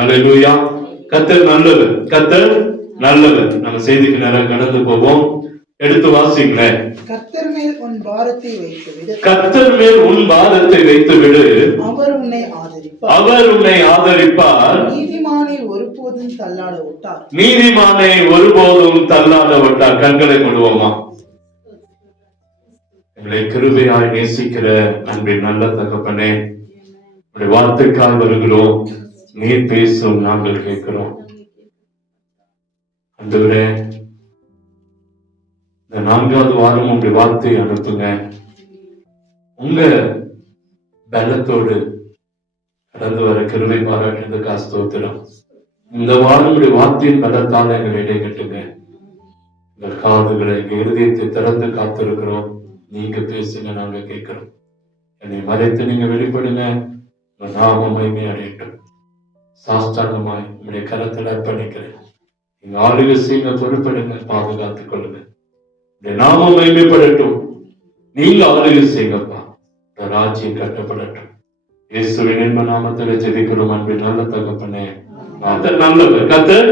அல்லேலூயா. கர்த்தர் நல்லவர், கர்த்தர் நல்லவர். நம்ம செய்திக்கு நேரம் கடந்து போவோம். எடுத்து வாசிங்களேன். கர்த்தர் மேல் உன் பாரத்தை வைத்து விடு, கர்த்தர் மேல் உன் பாரத்தை வைத்து விடு, அவர் உன்னை ஆதரிப்பார். அவர் உன்னை ஆதரிப்பார். நீதிமானை ஒருபோதும் தள்ளாட விட்டார். நீதிமானை ஒருபோதும் தள்ளாட விட்டார். கண்களை மூடுவோமா. எங்களை கிருபையாய் நேசிக்கிற அன்பின் நல்ல தகப்பனே, உடைய வார்த்தைக்கால் வருகிறோம். நீர் பேசும், நாங்கள் கேட்கிறோம். ஆண்டவரே, இந்த 4வது வாரம் உங்களுடைய வார்த்தையை அனுப்புங்க. உங்க பலத்தோடு கடந்து வர கிருபை பாராட்டுறதுக்கு ஸ்தோத்திரம். இந்த வாரம் உடைய வார்த்தையின் பலத்தால் எங்களை இடைக்கட்டுங்க. எங்கள் காதுகளை, எங்கள் இருதயத்தை திறந்து காத்திருக்கிறோம். நீங்க பேசுங்க, நாங்க கேட்கிறோம். என்னை மறைத்து நீங்க வெளிப்படுங்க. நாம மகிமை அடையட்டும். சாஸ்தாங்கமாய் உங்களுடைய கரத்துல அர்ப்பணிக்கிறேன். நீங்க ஆளுகை செய்யுங்க, பொறுப்படுங்க, பாதுகாத்துக் கொள்ளுங்க. நாம மகிமைப்படட்டும். நீங்க ஆளுகை செய்யுங்கப்பா. இந்த ராஜ்யம் கட்டப்படட்டும். இயேசுவின் இன்ப நாமத்தில் ஜெபிக்கிறோம் அன்பின் நல்ல தகப்பனே. கர்த்தர் நல்லவர், கர்த்தர்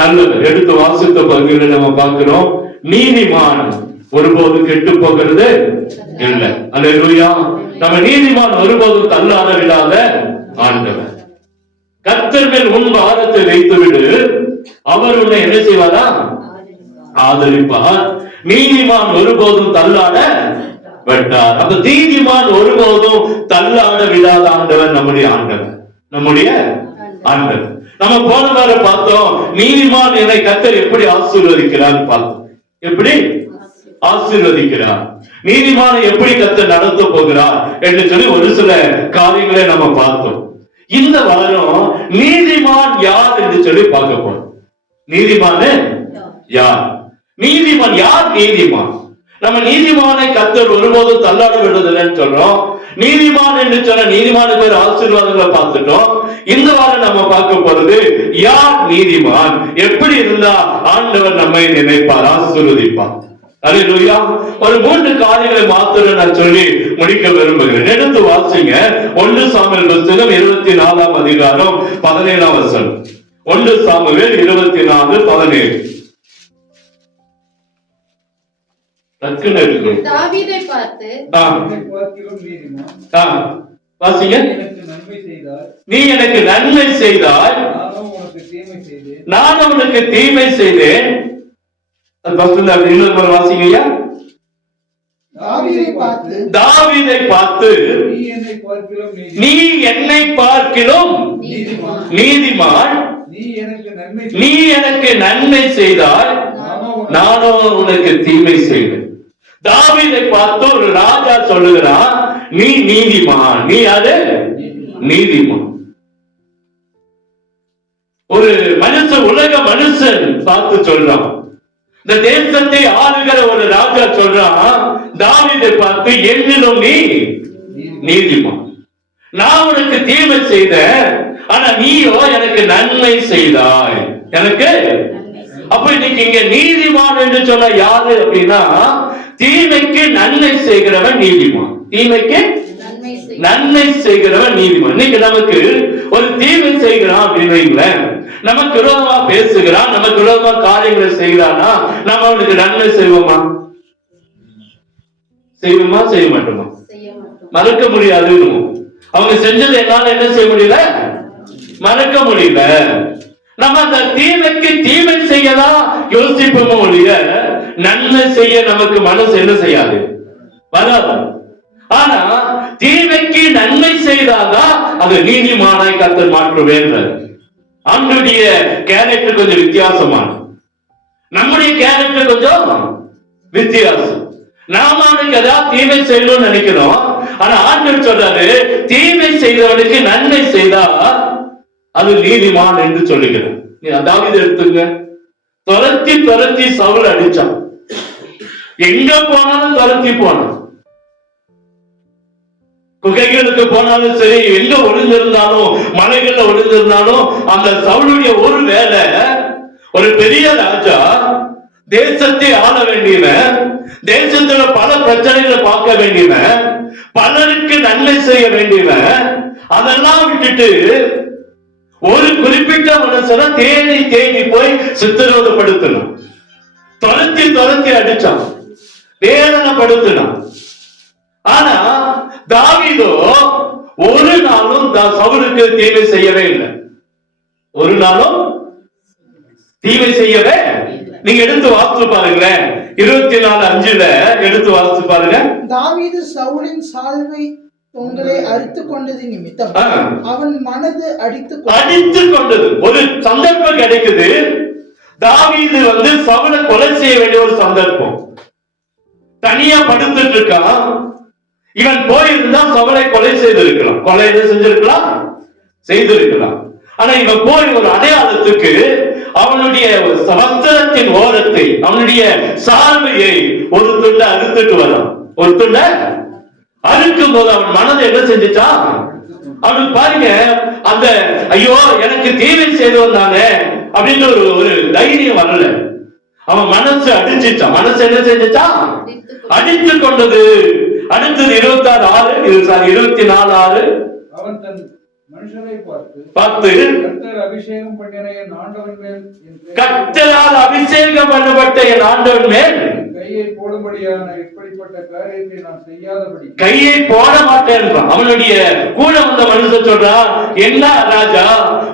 நல்லவர். எடுத்து வாசித்த பகுதிகளை நம்ம பார்க்கிறோம். நீதிமான் ஒருபோது கெட்டு போகிறது இல்லை. அல்லேலூயா. நம்ம நீதிமான் ஒருபோதும் தள்ளாட விடாத ஆண்டவர். கர்த்தர் மேல் உன் பாரத்தை வைத்து விடு, அவர் உன்னை என்ன செய்வாரா? ஆதரிப்பார். நீதிமான் ஒருபோதும் தள்ளாட விட்டார். அப்ப நீதிமான் ஒருபோதும் தள்ளாட விடாத ஆண்டவர் நம்முடைய ஆண்டவர், நம்முடைய ஆண்டவர். நம்ம போன வாரம் பார்த்தோம், நீதிமான் என்னை கர்த்தர் எப்படி ஆசீர்வதிக்கிறார் பார்த்தோம். எப்படி ஆசீர்வதிக்கிறார், நீதிமானை எப்படி கர்த்தர் நடத்த போகிறார் என்று சொல்லி ஒரு சில காரியங்களை நம்ம பார்த்தோம். இந்த வாரம் நீதிமான் யார் என்று சொல்லி பார்க்க போறோம். நீதிமான் யார்? நீதிமான் யார்? நீதிமான், நம்ம நீதிமானை கர்த்தர் ஒருபோதும் தள்ளாட விடுவதில்லைன்னு சொல்றோம். நீதிமான் என்று சொன்ன நீதிமான பேர் ஆசீர்வாதங்களை பார்த்துட்டோம். இந்த வாரம் நம்ம பார்க்க போறது யார் நீதிமான், எப்படி இருந்தா ஆண்டவர் நம்மை நினைப்பார், ஆசீர்வதிப்பார். அல்லேலூயா. ஒரு 3 காரியங்களை மாத்திரம் நான் சொல்லி முடிக்க விரும்புகிறேன். எடுத்து வாசிங்க. 1 சாமுவேல் புத்தகம் 24ஆம் அதிகாரம் 17ஆம் வசனம். 1 சாமுவேல் 24:17. தாவீதை பார்த்து, வாசிங்க. நீ எனக்கு நன்மை செய்தாய், நான் உனக்கு தீமை செய்தேன். இன்னொரு முறை வாசிங்க ஐயா. தாவீதை பார்த்து, நீ என்னை பார்க்கிலும் நீதிமான், நீ எனக்கு நன்மை செய்தாய், நானும் உனக்கு தீமை செய்தேன். தாவீதை பார்த்து ஒரு ராஜா சொல்லுகிறான், நீ நீதிமான். நீ அது நீதிமான். ஒரு மனுஷன், உலக மனுஷன் பார்த்து சொல்றான். இந்த தேசத்தை ஆளுகிற ஒரு ராஜா சொல்றான், தாவீதை பார்த்து, என்னிலும் நீ நீதிமான். நான் உனக்கு தீமை செய்த, ஆனா நீயோ எனக்கு நன்மை செய்தாய். எனக்கு அப்ப இன்னைக்கு இங்க நீதிமான் என்று சொன்ன யாரு அப்படின்னா, தீமைக்கு நன்மை செய்கிறவன் நீதிமான். தீமைக்கு நன்மை செய்கிறவன் நீதிமான். இன்னைக்கு நமக்கு ஒரு தீமை செய்கிறான் அப்படின்னு நமக்கு விரோதமா பேசுகிறான், நமக்கு விரோதமா காரியங்களை செய்கிறானா, நம்ம அவனுக்கு நன்மை செய்வோமா? செய்வோமா? செய்ய மாட்டோமா? மறக்க முடியாது. அவங்க செஞ்சது என்னால என்ன செய்ய முடியல? மறக்க முடியல. நம்ம அந்த தீமைக்கு தீமை செய்யதான் யோசிப்போமோ ஒழிய நன்மை செய்ய நமக்கு மனசு என்ன செய்யாது, வராது. ஆனா தீமைக்கு நன்மை செய்தாதான் அது நீதிமானாய் கர்த்தர் மாற்றுவேன். அவனுடைய கேரக்டர் கொஞ்சம் வித்தியாசமான, நம்முடைய கேரக்டர் கொஞ்சம் வித்தியாசம். நாம அவனுக்கு ஏதாவது தீமை செய்யணும்னு நினைக்கிறோம். ஆனா ஆண்டவர் சொல்றாரு, தீமை செய்தவனுக்கு நன்மை செய்தா அது நீதிமான் என்று சொல்லுகிறார். அதாவது எடுத்துங்க, துரத்தி துரத்தி சவுல் அடிச்சான். எங்க போனாலும் துரத்தி போனான். குகைகளுக்கு போனாலும் சரி, எங்க ஒளிஞ்சிருந்தாலும், மலைகள்ல ஒளிஞ்சிருந்தாலும், அந்த சவுளுடைய ஒரு வேலை, ஒரு பெரிய ராஜா, தேசத்தை ஆள வேண்டியவன், தேசத்துல பல பிரச்சனைகளை பார்க்க வேண்டியவன், பலருக்கு நன்மை செய்ய வேண்டியவன், அதெல்லாம் விட்டுட்டு ஒரு குறிப்பிட்ட மனுஷனை தேடி தேடி போய் சித்திரவதைப்படுத்தணும், துரத்தி துரத்தி அடிச்சான், வேதனைப்படுத்தினான். ஆனா தாவீதோ ஒரு நாளும் சவுலுக்கு தீமை செய்யவே இல்லை. ஒரு நாளும் தீமை செய்யவே. நீங்க எடுத்து வாசித்து பாருங்களேன், 24:5 எடுத்து வாசித்து பாருங்க. தாவீது சவுலின் சால்வை உங்களை அறுத்து கொண்டது நிமித்தம் அவன் மனது அடித்து கொண்டது. ஒரு சந்தர்ப்பம் கிடைக்குது, தாவீது சவுலை கொலை செய்ய வேண்டிய ஒரு சந்தர்ப்பம். தனியா படுத்துட்டு இருக்கான். இவன் போயிருந்தா சவுலை கொலை செய்திருக்கலாம், கொலை செஞ்சிருக்கலாம், செய்திருக்கலாம். ஆனா இவன் போய் ஒரு அடையாளத்துக்கு அவனுடைய வஸ்திரத்தின் ஓரத்தை, அவனுடைய சால்வையை ஒரு துண்டை அறுத்துட்டு வரான். ஒரு துண்டை அறுக்கும் போது அவன் மனதை என்ன செஞ்சுட்டான்? அவனுக்கு பாருங்க, அந்த ஐயோ எனக்கு தீமை செய்து வந்தானே அப்படின்னு ஒரு தைரியம் வரல. அவன் மனசு அடிச்சுட்டான். மனசு என்ன செஞ்சுட்டான்? அடித்து கொண்டது. அடுத்தது 24:6 அவன் தன் மனுஷரை பார்த்து அபிஷேகம் பண்ணின என் ஆண்டவன் மேல், கர்த்தரால் அபிஷேகம் பண்ணப்பட்ட என் ஆண்டவன் மேல் கையை போடும்படியான இப்படிப்பட்ட காரியத்தை நான் செய்யாதபடி கையை போட மாட்டேன். அவனுடைய கூட வந்த மனுஷன் சொல்றான், என்ன ராஜா,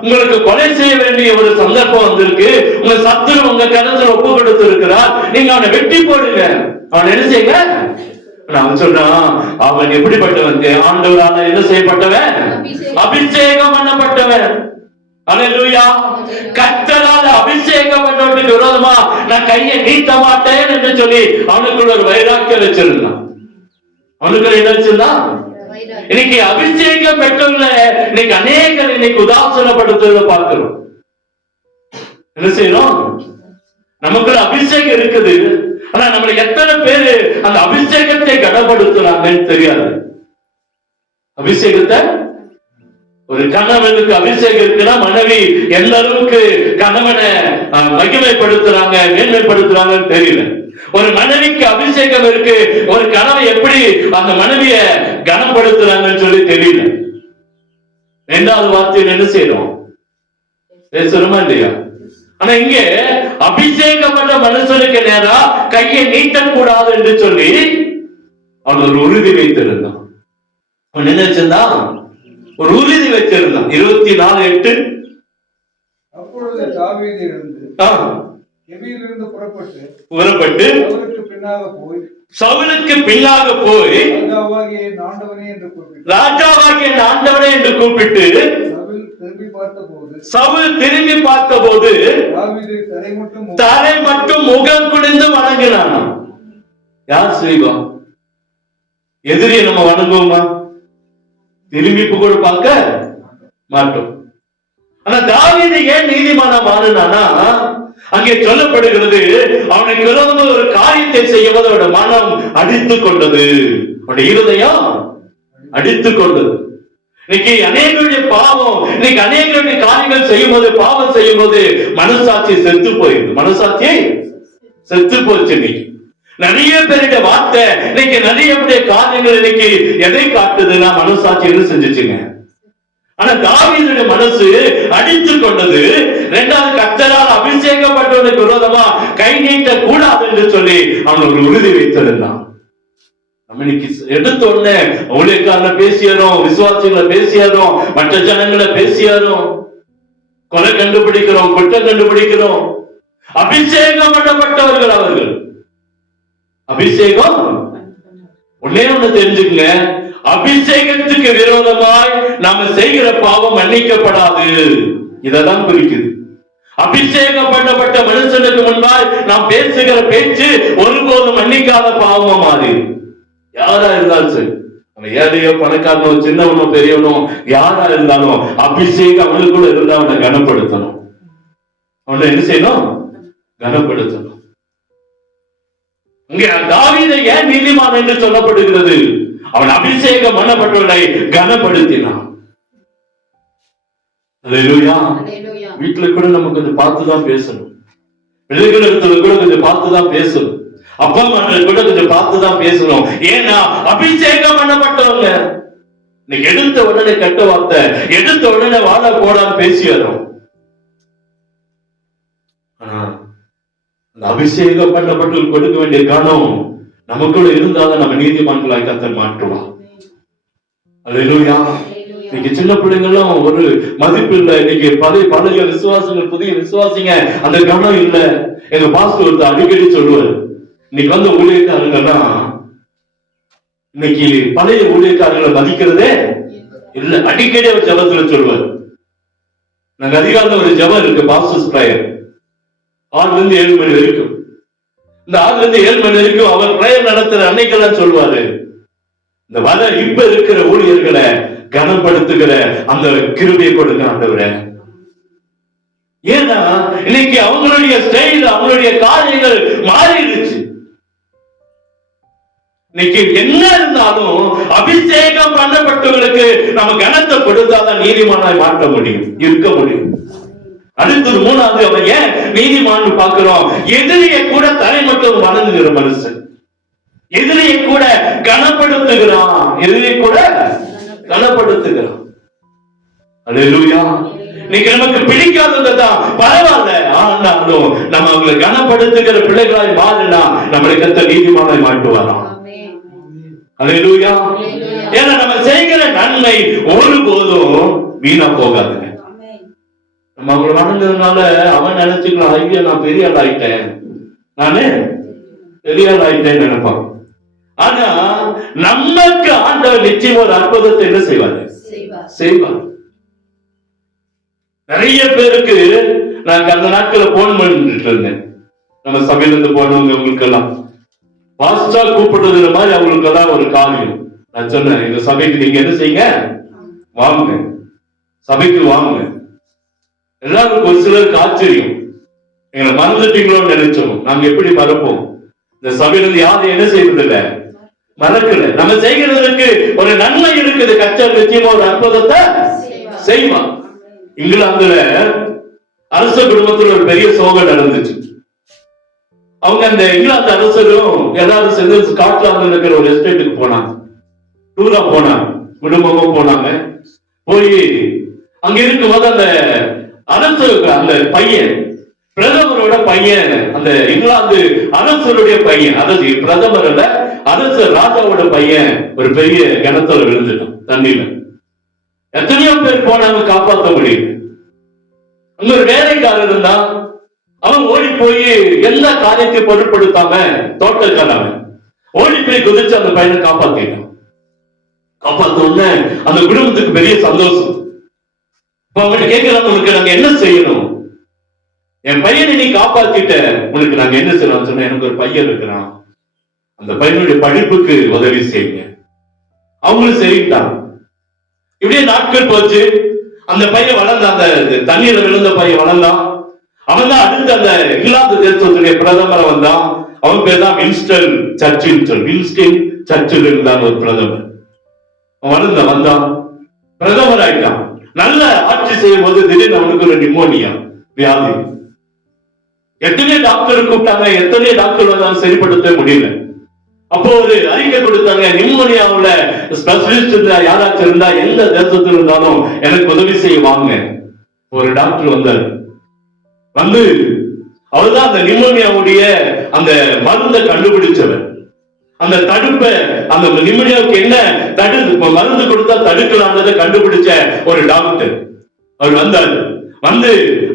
உங்களுக்கு கொலை செய்ய வேண்டிய ஒரு சந்தர்ப்பம் வந்திருக்கு, உங்க சத்துரு உங்க கருத்துல ஒப்பு கொடுத்து இருக்கிறார், நீங்க அவனை வெட்டி போடுங்க. அவன் என்ன செய்யுங்க? அவன் சொல்றான், அவன் எப்படிப்பட்டவன்? ஆண்டவரால என்ன செய்யப்பட்டவன்? அபிஷேகம் பண்ணப்பட்டவன். அல்லேலூயா. கர்த்தரால் அபிஷேகம் பண்ணவனுக்கு விரோதமா நான் கையை நீட்ட மாட்டேன் என்று சொல்லி அவனுக்குள்ள ஒரு வைராக்கியம் வச்சிருந்தான். அவனுக்குள்ள என்ன வச்சிருந்தான்? இன்னைக்கு அபிஷேகம் பெற்றவங்கள இன்னைக்கு அநேகர் இன்னைக்கு உதாசனப்படுத்துறத பார்க்கிறோம். என்ன செய்யறோம்? நமக்குள்ள அபிஷேகம் இருக்குது, ஆனா நம்மள எத்தனை பேரு அந்த அபிஷேகத்தை கனப்படுத்துறாங்கன்னு தெரியாது. அபிஷேகத்தை, ஒரு கணவனுக்கு அபிஷேகம் இருக்குன்னா மனைவி எந்த அளவுக்கு கணவனை மகிமைப்படுத்துறாங்க, மேன்மைப்படுத்துறாங்கன்னு தெரியல. ஒரு மனைவிக்கு அபிஷேகம் இருக்கு, ஒரு கணவன் எப்படி அந்த மனைவிய கனப்படுத்துறாங்கன்னு சொல்லி தெரியல. 2வது வார்த்தையில் என்ன செய்யறோம்? பேசுறோமா இல்லையா? ஆனா இங்க அபிஷேகப்பட்ட மனுஷனுக்கு நேரா கையை நீட்டக்கூடாது என்று சொல்லி அவன் ஒரு உறுதி வைத்திருந்தான். அவன் என்ன வச்சிருந்தான்? ஒரு உறுதி வச்சிருந்தான். 24:8 அப்பொழுது தாவீது எழுந்து கெபியிலிருந்து புறப்பட்டு சவுலுக்கு பின்னாக போய் ராஜாவாகிய ஆண்டவனே என்று கூப்பிட்டு சவுல் திரும்பி பார்த்தபோது தலை மட்டும் முகம் குனிந்து வணங்கினான். யார் செய்வா? எதிரியை நம்ம வணங்குவோமா? திரும்பி கூட பார்க்க மாட்டோம். ஆனா தாவீது ஏன் நீதிமானா மாறினானா? அங்கே சொல்லப்படுகிறது, அவனுக்கு விரோதமாக ஒரு காரியத்தை செய்யும்போது அவனுடைய மனம் அடித்துக் கொண்டது, அவனுடைய இருதயம் அடித்துக் கொண்டது. இன்னைக்கு அநேகருடைய பாவம், இன்னைக்கு அநேகருடைய காரியங்கள் செய்யும் போது, பாவம் செய்யும் போது மனசாட்சி செத்து போயிடுது. மனசாட்சி செத்து போச்சு. இன்னைக்கு நிறைய பேருடைய வார்த்தை, இன்னைக்கு நிறைய காரியங்கள் இன்னைக்கு எதை காட்டுதுன்னா மனசாட்சி என்ன செஞ்சுச்சுங்க. ஆனா தாவீதுடைய மனசு அடித்து கொண்டது. 2வது கர்த்தரால் அபிஷேகப்பட்டவனுக்கு விரோதமா கை நீட்ட கூடாது என்று சொல்லி அவன் ஒரு உறுதி வைத்திருந்தான். நம்ம இன்னைக்கு எடுத்த உடனே ஊழியக்காரனை பேசியாரோம், விசுவாசிகளை பேசியாரோம், மற்ற ஜனங்களை பேசியாரோம், கொலை கண்டுபிடிக்கிறோம், குற்றம் கண்டுபிடிக்கிறோம். அபிஷேகம் பண்ணப்பட்டவர்கள் அவர்கள். அபிஷேகம் ஒன்னே ஒண்ணு தெரிஞ்சுக்கங்க, அபிஷேகத்துக்கு விரோதமாய் நாம செய்கிற பாவம் மன்னிக்கப்படாது. இதெல்லாம் குறிக்குது. அபிஷேகம் பண்ணப்பட்ட மனுஷனுக்கு முன்பாய் நாம் பேசுகிற பேச்சு ஒருபோதும் மன்னிக்காத பாவமா மாறி. யாரா இருந்தாலும் சரி, அவன் ஏழையோ பணக்காரனோ சின்னவனோ பெரியவனோ யாரா இருந்தாலும் அபிஷேகம் அவனுக்குள்ள இருந்தா அவனை கனப்படுத்தணும். அவனை என்ன செய்யணும்? கனப்படுத்தணும். இங்கே தாவீதை ஏன் நீதிமான் என்று சொல்லப்படுகிறது? அவன் அபிஷேகம் பண்ணப்பட்டவனை கனப்படுத்தினான். அல்லேலூயா. வீட்டுல கூட நம்ம கொஞ்சம் பார்த்துதான் பேசணும். பிள்ளைகளிடத்துல கூட கொஞ்சம் பார்த்துதான் பேசணும். அப்பா அம்மா கூட கொஞ்சம் பார்த்துதான் பேசணும். ஏன்னா அபிஷேகம் பண்ணப்பட்டவங்க. இன்னைக்கு எடுத்த உடனே கெட்ட வார்த்தை, எடுத்த உடனே வாழ போடான்னு பேசி வரும். ஆனா அந்த அபிஷேகம் பண்ணப்பட்டு கொடுக்க வேண்டிய கணம் நமக்குள்ள இருந்தாதான் நம்ம நீதிமான்களாய் கர்த்தர் மாற்றுவான். அல்லேலூயா. இன்னைக்கு சின்ன பிள்ளைங்களும் ஒரு மதிப்பு இல்லை. இன்னைக்கு பழைய விசுவாசங்கள், புதிய விசுவாசிங்க அந்த கவனம் இல்லை. எங்க பாஸ்டர் அடிக்கடி சொல்லுவார், இன்னைக்கு வந்து ஊழியக்காரங்கெல்லாம் இன்னைக்கு பழைய ஊழியக்காரர்களை மதிக்கிறதே இல்ல. அடிக்கடி அவர் ஜபத்துல சொல்லுவார். நாங்க அதிகாலையில் ஒரு ஜபம் இருக்கு, பாஸ்டர்ஸ் பிரேயர், 6 to 7 மணி வரைக்கும். இந்த 6 to 7 மணி வரைக்கும் அவர் பிரேயர் நடத்துற அன்னைக்கெல்லாம் சொல்லுவாரு, இந்த வர இப்ப இருக்கிற ஊழியர்களை கனப்படுத்துகிற அந்த கிருபையை கொடுங்க ஆண்டவரே. ஏன்னா இன்னைக்கு அவங்களுடைய ஸ்டைல், அவங்களுடைய காரியங்கள் மாறிடுச்சு. இன்னைக்கு என்ன இருந்தாலும் அபிஷேகம் பண்ணப்பட்டவர்களுக்கு நம்ம கனத்தை கொடுத்தாதான் நீதிமானாய் மாற்ற முடியும், இருக்க முடியும். அடுத்தது 3வது, அவன் ஏன் நீதிமான்னு பார்க்கிறோம், எதிரியை கூட தரை மட்டும் வணங்குகிற மனுஷன், எதிரியை கூட கனப்படுத்துகிறான், எதிரியை கூட கனப்படுத்துகிறான். அல்லேலூயா. இன்னைக்கு நமக்கு பிடிக்காததுதான் பரவாயில்ல, ஆனாலும் நம்ம அவங்களை கனப்படுத்துகிற பிள்ளைகளாய் மாறினா நம்மளை கர்த்தர் நீதிமானாய் மாட்டுவாராம். அல்லேலூயா. ஏன்னா நம்ம செய்கிற நன்மை ஒருபோதும் வீணா போகாதுங்க. நம்ம அவங்களை வணங்குறதுனால அவன் நினைச்சுக்கலாம், ஐயா நான் பெரிய ஆள் ஆயிட்டேன், நானு பெரிய ஆள் ஆயிட்டேன்னு நினைப்பான். ஆனா நமக்கு ஆண்டவர் நிச்சயம் ஒரு அற்புதத்தை என்ன செய்வாரு, செய்வார். நிறைய பேருக்கு நான் அந்த நாட்களை போன் பண்ணிட்டு இருந்தேன், நம்ம சபையில இருந்து போனவங்க, உங்களுக்கு எல்லாம் பாஸ்டா கூப்பிடுறது மாதிரி அவங்களுக்கு எல்லாம் ஒரு காரியம். நான் சொன்னேன், எங்க சபைக்கு நீங்க என்ன செய்யுங்க, வாங்க, சபைக்கு வாங்க. எல்லாருக்கும் ஒரு சிலருக்கு ஆச்சரியம், எங்களை மறந்துட்டீங்களோன்னு நினைச்சோம். நாங்க எப்படி மறப்போம்? இந்த சபையில இருந்து யாரும் என்ன செய்யறது இல்ல, மறக்கல. நம்ம செய்கிறதுக்கு ஒரு நன்மை இருக்குது, கர்த்தர் நிச்சயமா ஒரு அற்புதத்தை செய்வான். இங்கிலாந்துல அரச குடும்பத்துல ஒரு பெரிய சோகம் நடந்துச்சு. அவங்க அந்த இங்கிலாந்து அரசரும் எல்லாரும் சேர்ந்து ஸ்காட்லாந்து இருக்கிற ஒரு எஸ்டேட்டுக்கு போனாங்க, டூரா போனாங்க, குடும்பமும் போனாங்க. போய் அங்க இருக்கும்போது அந்த அரசு, அந்த பையன், பிரதமரோட பையன், அந்த இங்கிலாந்து அரசருடைய பையன், அதாவது பிரதமர் அல்ல, அரசு ராஜாவோட பையன் ஒரு பெரிய கிணத்துல விழுந்துட்டான் தண்ணியில. எத்தனையோ பேர் போனாங்க, காப்பாற்ற முடியும். அங்க ஒரு வேலைக்காரர் இருந்தா, அவன் ஓடி போய் எல்லா காரியத்தையும் பொருட்படுத்தாம, தோட்டக்காரன் ஓடி போய் குதிச்சு அந்த பையனை காப்பாத்திட்டான். காப்பாத்த உடனே அந்த குடும்பத்துக்கு பெரிய சந்தோஷம். இப்ப அவங்க கேட்கிறாங்க, உனக்கு நாங்க என்ன செய்யணும்? என் பையனை நீ காப்பாத்திட்ட, உனக்கு நாங்க என்ன செய்யணும் சொன்ன, எனக்கு ஒரு பையன் இருக்கிறான், அந்த பையனுடைய படிப்புக்கு உதவி செய்யுங்க. அவங்களும் சரிட்டாங்க. இப்படியே நாட்கள் போச்சு. அந்த பையன் வளர்ந்தான், அந்த தண்ணீரை விழுந்த பையன் வளர்ந்தான். அவன் தான் அடுத்து அந்த இங்கிலாந்து தேசத்துடைய பிரதமரை வந்தான். அவன் பேர் தான் வின்ஸ்டன் சர்ச்சில், வின்ஸ்டன் சர்ச்சில் இருந்தான் ஒரு பிரதமர். அவன் வந்தான், பிரதமர் ஆயிட்டான். நல்ல ஆட்சி செய்யும் போது திடீர்னு அவனுக்கு ஒரு நிமோனியா வியாதி. எத்தனை டாக்டர் கூப்பிட்டாங்க, எத்தனை டாக்டர் வந்தாலும் சரிப்படுத்த முடியல. அப்போ ஒரு அறிக்கை கொடுத்தாங்க, நிமோனியாவுல ஸ்பெஷலிஸ்ட் இருந்தா, யாராச்சும் இருந்தா, எந்த தேசத்துல இருந்தாலும் எனக்கு உதவி செய்ய வாங்க. ஒரு டாக்டர் வந்தார். வந்து அவர்தான் அந்த நிமோனியாவுடைய அந்த மருந்தை கண்டுபிடிச்சவர். அந்த தடுப்பை, அந்த நிமோனியாவுக்கு என்ன மருந்து கொடுத்தா தடுக்கலாம்ன்றதை கண்டுபிடிச்ச ஒரு டாக்டர் அவர் வந்தார். வந்து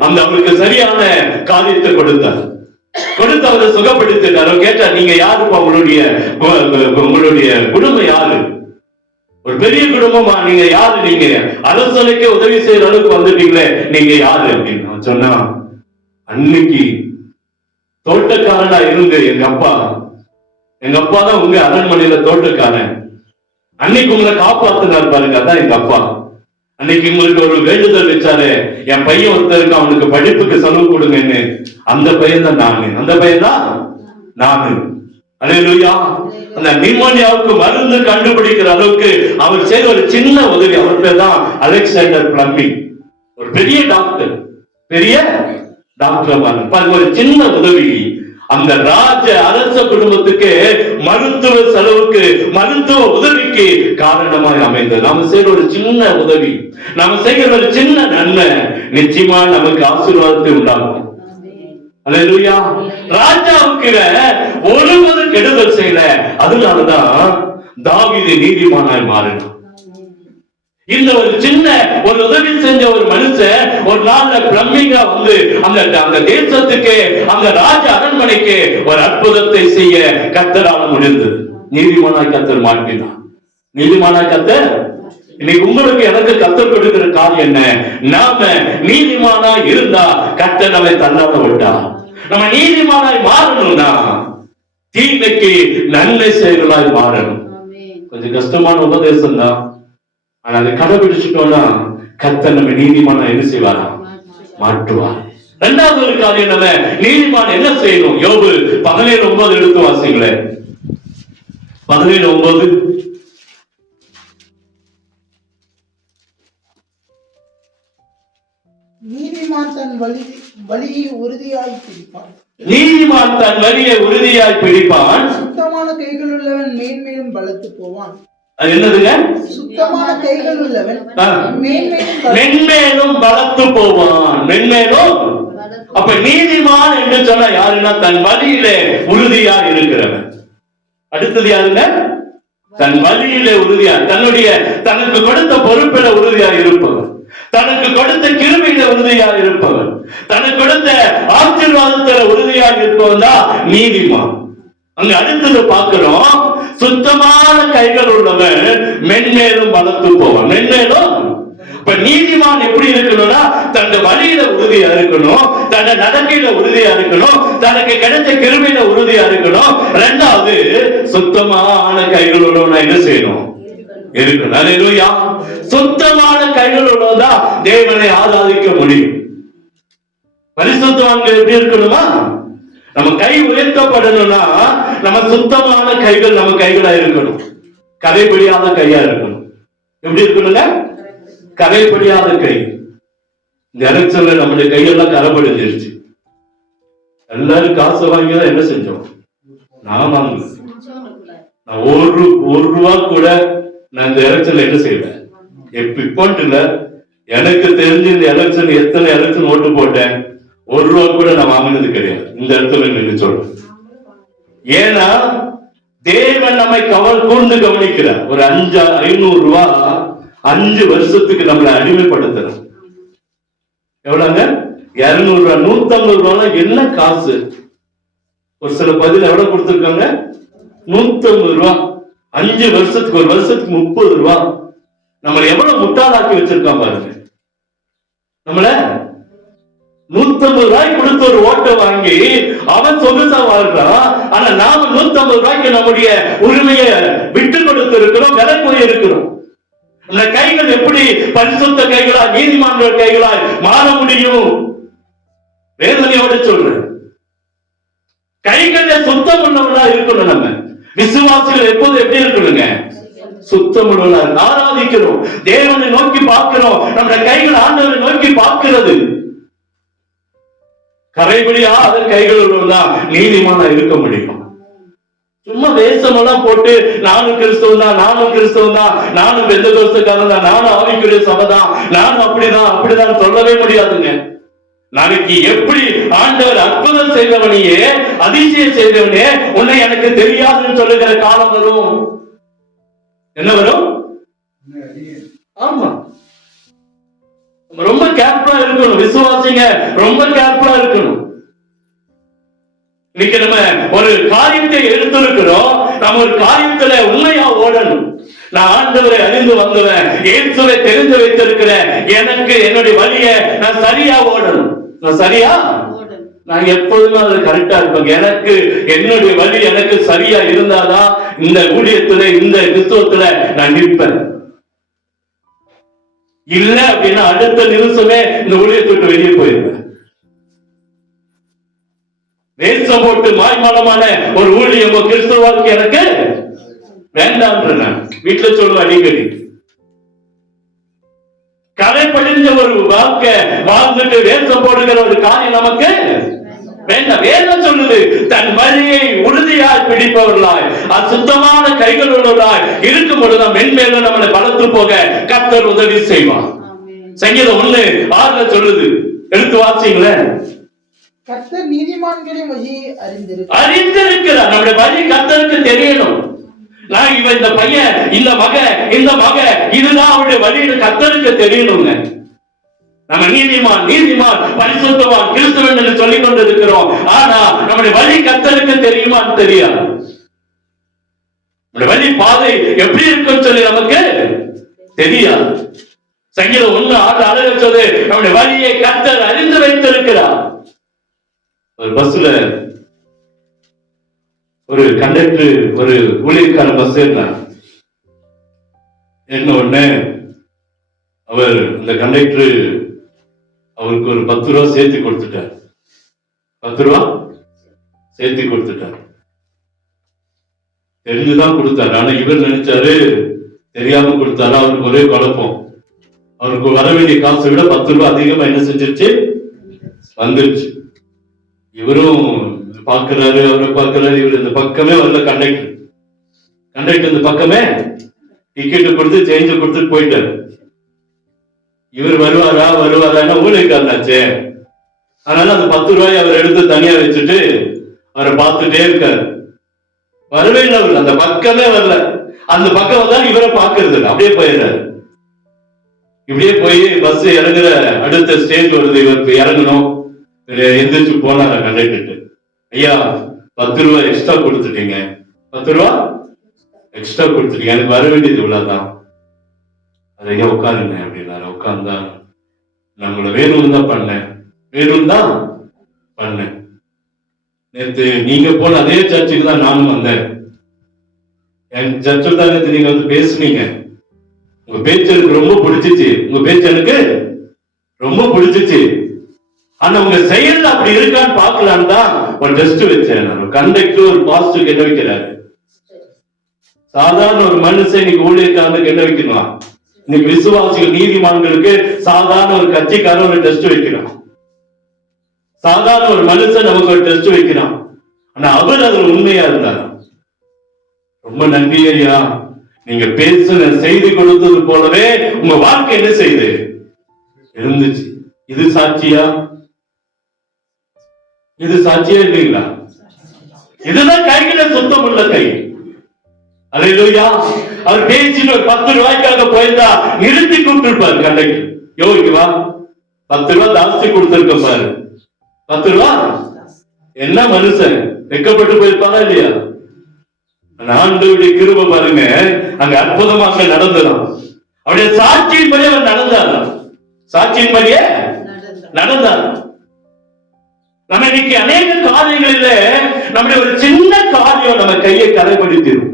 அந்த அவருக்கு சரியான காரியத்தை கொடுத்தார். கொடுத்து அவரை சுகப்படுத்திட்டார். கேட்டா, நீங்க யாருப்பா, உங்களுடைய குடும்பம் யாரு? ஒரு பெரிய குடும்பமா? நீங்க யாரு? நீங்க அரசனுக்கே உதவி செய்யற அளவுக்கு வந்துட்டீங்களே, நீங்க யாரு அப்படின்னு சொன்னா, அன்னைக்கு தோட்டக்காரனா இருந்து எங்க அப்பா தான் உங்க அரண்மனையில தோட்டக்காரன். அன்னைக்கு உங்களை காப்பாத்தினார் பாருங்க, அதான் எங்க அப்பா. அன்னைக்கு உங்களுக்கு ஒரு வேண்டுதல் வச்சாரு, என் பையன் ஒருத்தருக்கு அவனுக்கு படிப்புக்கு செலவு கொடுங்கன்னு. அந்த பையன் தான் நானு, அந்த பையன் தான் நானு. அல்லேலூயா. அந்த நிமோனியாவுக்கு மருந்து கண்டுபிடிக்கிற அளவுக்கு அவர் செய்த ஒரு சின்ன உதவி. அவர் பேர் தான் அலெக்சாண்டர் பிளம்பிங். ஒரு பெரிய டாக்டர், பெரிய டாக்டர். ஒரு சின்ன உதவி அந்த ராஜ அரச குடும்பத்துக்கு மருத்துவ செலவுக்கு, மருத்துவ உதவிக்கு காரணமாய் அமைந்தது. நாம செய்யற ஒரு சின்ன உதவி, நாம செய்கிற ஒரு சின்ன நன்மை நிச்சயமா நமக்கு ஆசீர்வாதத்தை உண்டாகும். அல்லேலூயா. ராஜாவுக்கு ஒருவரும் கெடுதல் செய்யல, அதனாலதான் தாவீது நீதிமானாய் மாறினான். இந்த ஒரு சின்ன ஒரு உதவி செஞ்ச ஒரு மனுஷன் ஒரு நாள்ல பிரம்மிங்கா வந்து அந்த தேசத்துக்கு, அந்த ராஜ அரண்மனைக்கு ஒரு அற்புதத்தை செய்ய கர்த்தரால முடிந்தது. நீதிமானாய் கர்த்தர் மாற்றினான். நீதிமானாய் கர்த்தர் இன்னைக்கு உங்களுக்கு எனக்கு கர்த்தர் கொடுக்கிற காரியம் என்ன? நாம நீதிமானாய் இருந்தா கர்த்தர் நம்மை தள்ளாட விட்டா. நம்ம நீதிமானாய் மாறணும்னா தீமைக்கு நன்மை செய்வதாய் மாறணும். கொஞ்சம் கஷ்டமான உபதேசம் தான், ஆனா அதை கடைபிடிச்சிட்டோம்னா கர்த்தர் நம்ம நீதிமானா என்ன செய்வாரா? மாற்றுவார். இரண்டாவது ஒரு காரியம், நம்ம நீதிமான் என்ன செய்யணும்? யோபு 17:9 எடுத்து வாசிங்களேன். 17:9. நீதிமான் தன் வழியை உறுதியாய் பிடிப்பான். நீதிமான் தன் வழியை உறுதியாய் பிடிப்பான். சுத்தமான கைகள் உள்ளவன் மேன்மேலும் பலத்து போவான். அது என்னதுங்க? சுத்தமான கைகள் உள்ளவன் மென்மேலும் பலத்து போவான். மென்மேலும். அப்ப நீதிமான் என்று சொன்னா யாருன்னா தன் வழியிலே உறுதியா இருக்கிறவன். அடுத்தது யாருங்க? தன் வழியிலே உறுதியா, தனக்கு கொடுத்த பொறுப்பில உறுதியா இருப்பவன், தனக்கு கொடுத்த கிருபையில உறுதியா இருப்பவன், தனக்கு கொடுத்த ஆசீர்வாதத்துல உறுதியா இருப்பவன் தான் நீதிமான். அங்க அடுத்தது பார்க்கிறோம், சுத்தமான கைகள் உள்ளவன் மென்மேலும் பலத்து போவான். மென்மேலும். இப்ப நீதிமான் எப்படி இருக்கணும்னா தன் வழியில உறுதியா இருக்கணும், தன் நடக்கையில உறுதியா இருக்கணும், தனக்கு கிடைச்ச கிருபையில உறுதியா இருக்கணும். இரண்டாவது, சுத்தமான கைகள் உள்ளவன் என்ன செய்யணும்? இருக்கணும். அல்லேலூயா. சுத்தமான கைகள் உள்ளவன் தான் தேவனை ஆராதிக்க முடியும். பரிசுத்தவான்கள் எப்படி இருக்கணுமா? நம்ம கை உயர்த்தப்படணும்னா நம்ம சுத்தமான கைகள் நம்ம கைகளா இருக்கணும், கரைபடியாத கையா இருக்கணும். எப்படி இருக்கணுங்க? கரைபடியாத கை. இந்த எலெக்ஷன்ல நம்முடைய கையெல்லாம் கரைபடிஞ்சிருச்சு. எல்லாரும் காசு வாங்கிதான் என்ன செஞ்சோம்? நான் வாங்கல. நான் ஒரு ரூபா கூட நான் இந்த எலெக்ஷன்ல என்ன செய்வேன்? இப்ப எனக்கு தெரிஞ்சு இந்த எலெக்ஷன் எத்தனை எலெக்ஷன் ஓட்டு போட்டேன், ஒரு ரூபா கூட நான் வாங்கினது கிடையாது. இந்த இடத்துல நின்று சொல்றேன். ஏன்னா தேவன் நம்மை கூர்ந்து கவனிக்கிறார். ஒரு 500 ரூபா 5 வருஷத்துக்கு நம்மளை அடிமைப்படுத்துறார். எவ்வளவுங்க? 200 ரூபா. 150 ரூபா என்ன காசு? ஒரு சில பதில் எவ்வளவு கொடுத்திருக்காங்க? 150 ரூபா. 5 வருஷத்துக்கு, ஒரு வருஷத்துக்கு 30 ரூபா. நம்மளை எவ்வளவு முட்டாளாக்கி வச்சிருக்கான் பாருங்க. நம்மள 150 ரூபாய் கொடுத்து ஒரு ஓட்டை வாங்கி அவன் சொகுசா வாழ்றான். ஆனா நாம 150 ரூபாய்க்கு நம்முடைய உரிமையை விட்டு கொடுத்து இருக்கிறோம், விலை போய் இருக்கிறோம். இந்த கைகள் எப்படி பரிசுத்த கைகளா, நீதிமான்கள் கைகளா மாற முடியும்? வேதனையோட சொல்றேன். கைகளை சுத்தம் உள்ளவர்களா இருக்கணும். நம்ம விசுவாசிகள் எப்போது எப்படி இருக்கணுங்க? சுத்தம் உள்ளவர்களா ஆராதிக்கிறோம், தேவனை நோக்கி பார்க்கிறோம். நம்முடைய கைகள் ஆண்டவரை நோக்கி பார்க்கிறது. கரைபடியாத கைகள் உள்ளவர்தான் நீதிமானா இருக்க முடியும். சும்மா வேஷமெல்லாம் போட்டு நானும் கிறிஸ்தவன் தான், நானும் கிறிஸ்தவன் தான், நானும் பெந்தகோஸ்தக்காரன் தான், நானும் ஆவிக்குரிய சபை தான், நானும் அப்படிதான் சொல்லவே முடியாதுங்க. நாளைக்கு எப்படி ஆண்டவர் அற்புதம் செய்தவனையே, அதிசயம் செய்தவனே உன்னை எனக்கு தெரியாதுன்னு சொல்லுகிற காலம் வரும். என்ன வரும்? ஆமா, ரொம்ப கேர்ஃபுல்லா இருக்கணும். விசுவாசிங்க ரொம்ப கேர்ஃபுல்லா இருக்கணும். இன்னைக்கு நம்ம ஒரு காரியத்தை எடுத்திருக்கிறோம், நம்ம ஒரு காரியத்துல உண்மையா ஓடணும். நான் ஆண்டவரை அறிந்து வந்தவன், இயேசுவை தெரிந்து வைத்திருக்கிறேன், எனக்கு என்னுடைய வழியை நான் சரியா ஓடணும். நான் சரியா, நான் எப்பொழுதுமே அது கரெக்டா இருப்பேன். எனக்கு என்னுடைய வழி எனக்கு சரியா இருந்தாதான் இந்த ஊழியத்துல, இந்த கிறிஸ்துவத்துல நான் நிற்பேன். இல்ல அப்படின்னா அடுத்த நிமிஷமே இந்த ஊழியத்துக்கு வெளியே போயிருவேன். வேஷம் போட்டு மாய்மாலமான ஒரு ஊழியமோ கிறிஸ்துவ வாழ்க்கை எனக்கு வேண்டாம். நான் வீட்டுல சொல்லுவேன் அடிக்கடி, கரை படிஞ்ச ஒரு வாழ்க்கை வாழ்ந்துட்டு வேஷம் போடுகிற ஒரு காரியம் நமக்கு வேண்டாம். வேதம் சொல்லுது, தன் வழியை உறுதியாய் பிடிப்பவர்களாய் அசுத்தமான கைகள் உள்ளவர்களாய் இருக்கும் பொழுதுதான் மென்மேலும் நம்மளை பலத்து போக கர்த்தர் உதவி செய்வார். சங்கீதம் 1:6 சொல்லுது, எடுத்து வாசிங்களேன். கர்த்தர் நீதிமான்களின் வழியை அறிந்திருக்கிறார். நம்முடைய வழி கர்த்தருக்கு தெரியணும். நான் இவன் இந்த பையன், இந்த மக இதுதான் அவருடைய வழின்னு கர்த்தருக்கு தெரியணுங்க. நம்ம நீதிமான் பரிசுத்தவான் கிறிஸ்துவன் என்று சொல்லிக் கொண்டிருக்கிறோம். ஆனா நம்முடைய வழி கர்த்தருக்கு தெரியுமான்னு தெரியாது. நம்முடைய வழி பாதை எப்படி இருக்குன்னு சொல்லி நமக்கு தெரியாது. சங்கீதம் 1:6 அழகா சொல்லுது, நம்முடைய வழியை கர்த்தர் அறிந்து வைத்திருக்கிறார். ஒரு பஸ்ல ஒரு கண்டக்டர் ஒரு ஊழியக்கார பஸ் ஏறினார். என்ன ஒண்ணு, அவர் இந்த கண்டக்டர் அவருக்கு ஒரு 10 ரூபா சேர்த்து கொடுத்துட்டார். 10 ரூபா சேர்த்து கொடுத்துட்டார். தெரிஞ்சுதான் கொடுத்தாரு. ஆனா இவர் நினைச்சாரு தெரியாம கொடுத்தாரு. அவருக்கு ஒரே குழப்பம். அவருக்கு வர வேண்டிய காசை விட 10 ரூபாய் அதிகமா என்ன செஞ்சிருச்சு, வந்துருச்சு. இவரும் பாக்குறாரு, அவரை பாக்குறாரு. இவர் இந்த பக்கமே வரல. கண்டக்டர் இந்த பக்கமே டிக்கெட் கொடுத்து சேஞ்ச கொடுத்துட்டு போயிட்டாரு. இவர் வருவாரா ஊழியக்காரனாச்சே. அதனால அந்த 10 ரூபாய் அவர் எடுத்து தனியா வச்சுட்டு அவரை பார்த்துட்டே இருக்காரு. வரவே இல்லை. அவர் அந்த பக்கமே வரல. அந்த பக்கம் வந்தா இவரை பாக்குறது இல்லை. அப்படியே போயிடுறாரு. இப்படியே போய் பஸ் இறங்குற அடுத்த ஸ்டேஜ் வருது. இவருக்கு இறங்கணும். எந்திரிச்சு போனாரா கண்டக்டர், ஐயா 10 ரூபாய் எக்ஸ்ட்ரா கொடுத்துட்டீங்க, 10 ரூபாய் எக்ஸ்ட்ரா கொடுத்துட்டீங்க, எனக்கு வர வேண்டியது இவ்வளவுதான். ஐயா உட்காருங்க அப்படின்னாரு. உட்கார்ந்தா, நம்மள வேணும் தான் பண்ணேன். நேற்று நீங்க போன அதே சர்ச்சுக்கு தான் நானும் வந்தேன். என் சர்ச்சில் தான் நேற்று நீங்க வந்து பேசுனீங்க. உங்க பேச்சு எனக்கு ரொம்ப பிடிச்சிச்சு. ஆனா உங்க செயல் அப்படி இருக்கான்னு பாக்கலான்னு தான் ஒரு டெஸ்ட் வச்சேன். கண்டக்டர் ஒரு பாஸ்டருக்கு என்ன வைக்கிறாரு, சாதாரண ஒரு மனுஷன் இன்னைக்கு ஊழியக்காரனுக்கு என்ன வைக்கணும், இன்னைக்கு விசுவாசிகள் நீதிமான்களுக்கு சாதாரண ஒரு கட்சிக்காரன் ஒரு டெஸ்ட் வைக்கிறான். சாதாரண ஒரு மனுஷன் நமக்கு ஒரு டெஸ்ட் வைக்கிறான். ஆனா அவர் அதுல உண்மையா இருந்தார். ரொம்ப நன்றி ஐயா, நீங்க பேசுன செய்தி கொடுத்தது போலவே உங்க வாழ்க்கை என்ன செய்து இருந்துச்சு. இது சாட்சியா இல்லைங்களா? இதுதான் கையில சுத்தம் உள்ள கை. அல்லேலூயா. அவர் பேசிட்டு ஒரு 10 ரூபாய்க்காக போயிருந்தா நிறுத்தி கொடுத்திருப்பாரு கண்டக்டர். யோகிக்கு வா, 10 ரூபாய் ஜாஸ்தி கொடுத்திருக்க பாரு. 10 ரூபாய் என்ன மனுஷன் வெக்கப்பட்டு போயிருப்பாரா இல்லையா? ஆண்டவருடைய கிருபை பாருங்க, அங்க அற்புதமாக நடந்ததாம். அவருடைய சாட்சியின்படி அவர் நடந்தாராம். நம்ம இன்னைக்கு அநேக காரியங்களில நம்முடைய ஒரு சின்ன காரியம் நம்ம கையை கரைப்படுத்திடும்.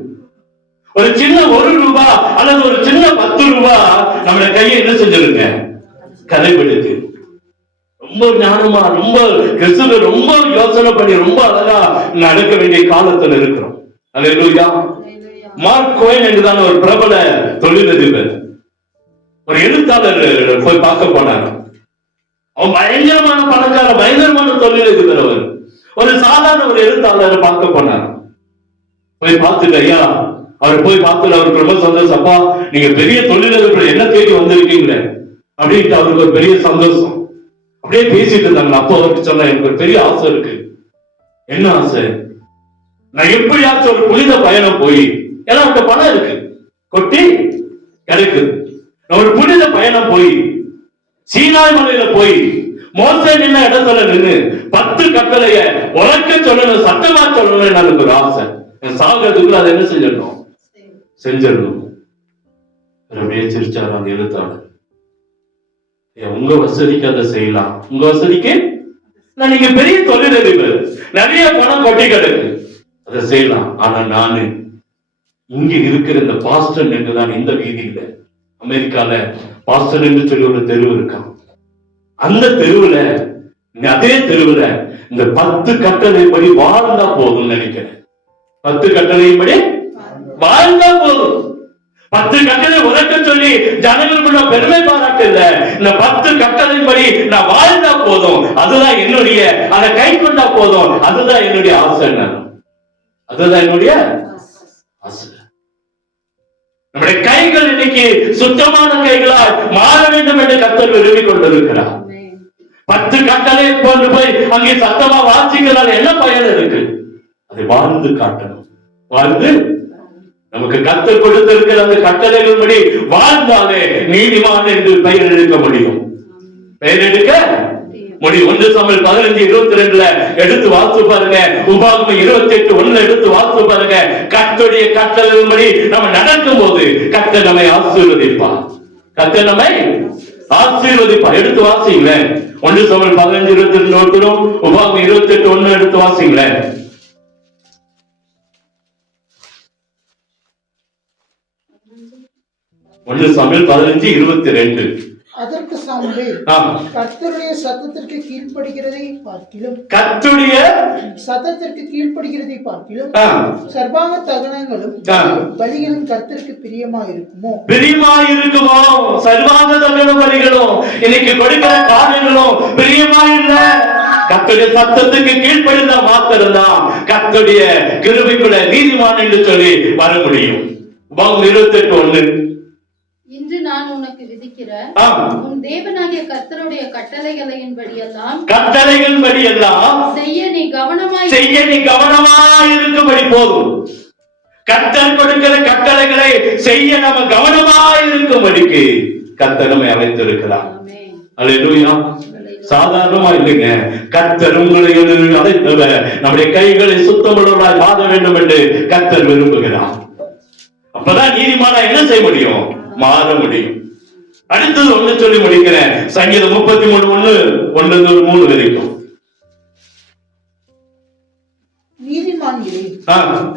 ஒரு சின்ன 1 ரூபாய் அல்லது ஒரு சின்ன 10 ரூபாய் நம்முடைய கையை என்ன செஞ்சிருங்க, கரைப்படுத்தி. ரொம்ப ஞானமா, ரொம்ப கிறிஸ்துவ ரொம்ப யோசனை பண்ணி ரொம்ப அழகா நடக்க வேண்டிய காலத்துல இருக்கிறோம். அல்லேலூயா. மார்க் கோயின் என்றுதான் ஒரு பிரபல தொழிலதிபர், ஒரு எழுத்தாளர் போய் பார்க்க போனார். அவன் பயங்கரமான பணக்கார, பயங்கரமான தொழிலதிபர். அவர் ஒரு சாதாரண ஒரு எழுத்தாளரை பார்க்க போனார். போய் பார்த்துட்டு, ஐயா அவர் போய் பார்த்துட்டு அவருக்கு ரொம்ப சந்தோஷம். அப்பா நீங்க பெரிய தொழிலதிபர், என்ன தேடி வந்திருக்கீங்களே அப்படின்ட்டு அவருக்கு ஒரு பெரிய சந்தோஷம். அப்படியே பேசிட்டு இருந்தாங்க. அப்போ அவருக்கு சொன்ன, எனக்கு ஒரு பெரிய ஆசை இருக்கு. என்ன ஆசை? நான் எப்படியாச்சும் ஒரு புனித பயணம் போய், ஏன்னா அவர்கிட்ட பணம் இருக்கு, கொட்டி கிடைக்குது. நான் ஒரு புனித பயணம் போய் சீனாய் மலையில போய் மோசே நின்ன இடத்துல நின்று 10 கட்டளைய உலக்க சொல்லணும், சத்தமா சொல்லணும் எனக்கு ஒரு ஆசை. என் சாகிறதுக்குள்ள அதை என்ன செஞ்சிடணும். அப்படியே சிரிச்சாரு அந்த எழுத்தாளர். உங்க வசதிக்கு அதை செய்யலாம், உங்க வசதிக்கு நான் நீங்க பெரிய தொழிலதிபர், நிறைய பணம் கொட்டி கிடக்கு, அதை செய்யலாம். ஆனா நானு இங்க இருக்கிற இந்த பாஸ்டன் என்றுதான் இந்த வீதியில, அமெரிக்கால பாஸ்டன் என்று சொல்லி ஒரு தெரு இருக்கான். அந்த தெருவுல, அதே தெருவுல இந்த 10 கட்டளைப்படி வாழ்ந்தா போதும் நினைக்கிறேன். 10 கட்டளைப்படி வாழ்ந்தா போதும். 10 கட்டளை உரைக்க சொல்லி ஜனங்களுக்குள்ள பெருமை பாராட்டு இல்ல. இந்த 10 கட்டளையின்படி நான் வாழ்ந்தா போதும், அதுதான் என்னுடைய, அதை கை கொண்டா போதும், அதுதான் என்னுடைய ஆசை. அதுதான் என்னுடைய ஆசை. நம்முடைய கைகள் இன்னைக்கு சுத்தமான கைகளால் மாற வேண்டும் என்று கர்த்தர் விரும்பி கொண்டிருக்கிறார். 10 கட்டளை கொண்டு போய் அங்கே சத்தமா வாசிக்கிறார், என்ன பயன் இருக்கு? அதை வாழ்ந்து காட்டணும். வாழ்ந்து நமக்கு கர்த்தர் கொடுத்திருக்கிற அந்த கட்டளைகள் படி வாழ்ந்தாலே நீதிமான் என்று பெயர் எடுக்க முடியும். பெயர் எடுக்க முடியும். 1 சாமுவேல் 15:22 எடுத்து வாசித்து பாருங்க. உபாகமம் 28:1 எடுத்து வாசித்து பாருங்க. கர்த்தருடைய கட்டளைகள் படி நம்ம நடக்கும் போது கர்த்தர் நம்மை ஆசீர்வதிப்பார். கர்த்தர் நம்மை ஆசீர்வதிப்பார். எடுத்து வாசிங்களேன். 1 சாமுவேல் 15:22 நோக்கிறோம். உபாகமம் 28:1 எடுத்து வாசிங்களேன். 1 சாமுவேல் 15:22. அதற்கு சாமுவேல், கர்த்தருடைய சத்தத்திற்கு கீழ்ப்படுகிறதை பார்க்கிலும், கர்த்தருடைய சத்தத்திற்கு கீழ்ப்படுகிறதை பார்க்கிலும் சர்வாங்க தகனங்களும் பலிகளும் கர்த்தருக்கு பிரியமா இருக்குமோ? சர்வாங்க தகன பலிகளும் இன்னைக்கு கொடுக்கிற காரியங்களும் பிரியமா இல்ல. கர்த்தருடைய சத்தத்துக்கு கீழ்ப்படிந்தா மாத்திரம்தான் கர்த்தருடைய கிருபைக்குள்ள நீதிமான் என்று சொல்லி வர முடியும். உபாகமம் 28:1. இன்று நான் உனக்கு விதிக்கிற உன் தேவனாகிய கர்த்தருடைய கட்டளைகளின்படி எல்லாம் செய்ய நீ கவனமாய் இருக்கும்படி போதும். கர்த்தர் கொடுக்கிற கட்டளைகளை செய்ய நம்ம கவனமாய் இருக்கும்படிக்கு கர்த்தர் நம்மை அமைத்திருக்கிறார். அல்லேலூயா. சாதாரணமா இல்லைங்க. கர்த்தர் உங்களை நம்முடைய கைகளை சுத்தமுள்ளவர்களாய் மாற வேண்டும் என்று கர்த்தர் விரும்புகிறார். அப்பதான் நீதிமானா என்ன செய்ய முடியும்? மாற முடியும். அடுத்தது ஒண்ணு சொல்லி முடிக்கிறேன். சங்கீதம் 33:1-3 வரைக்கும். நீதிமான்களே,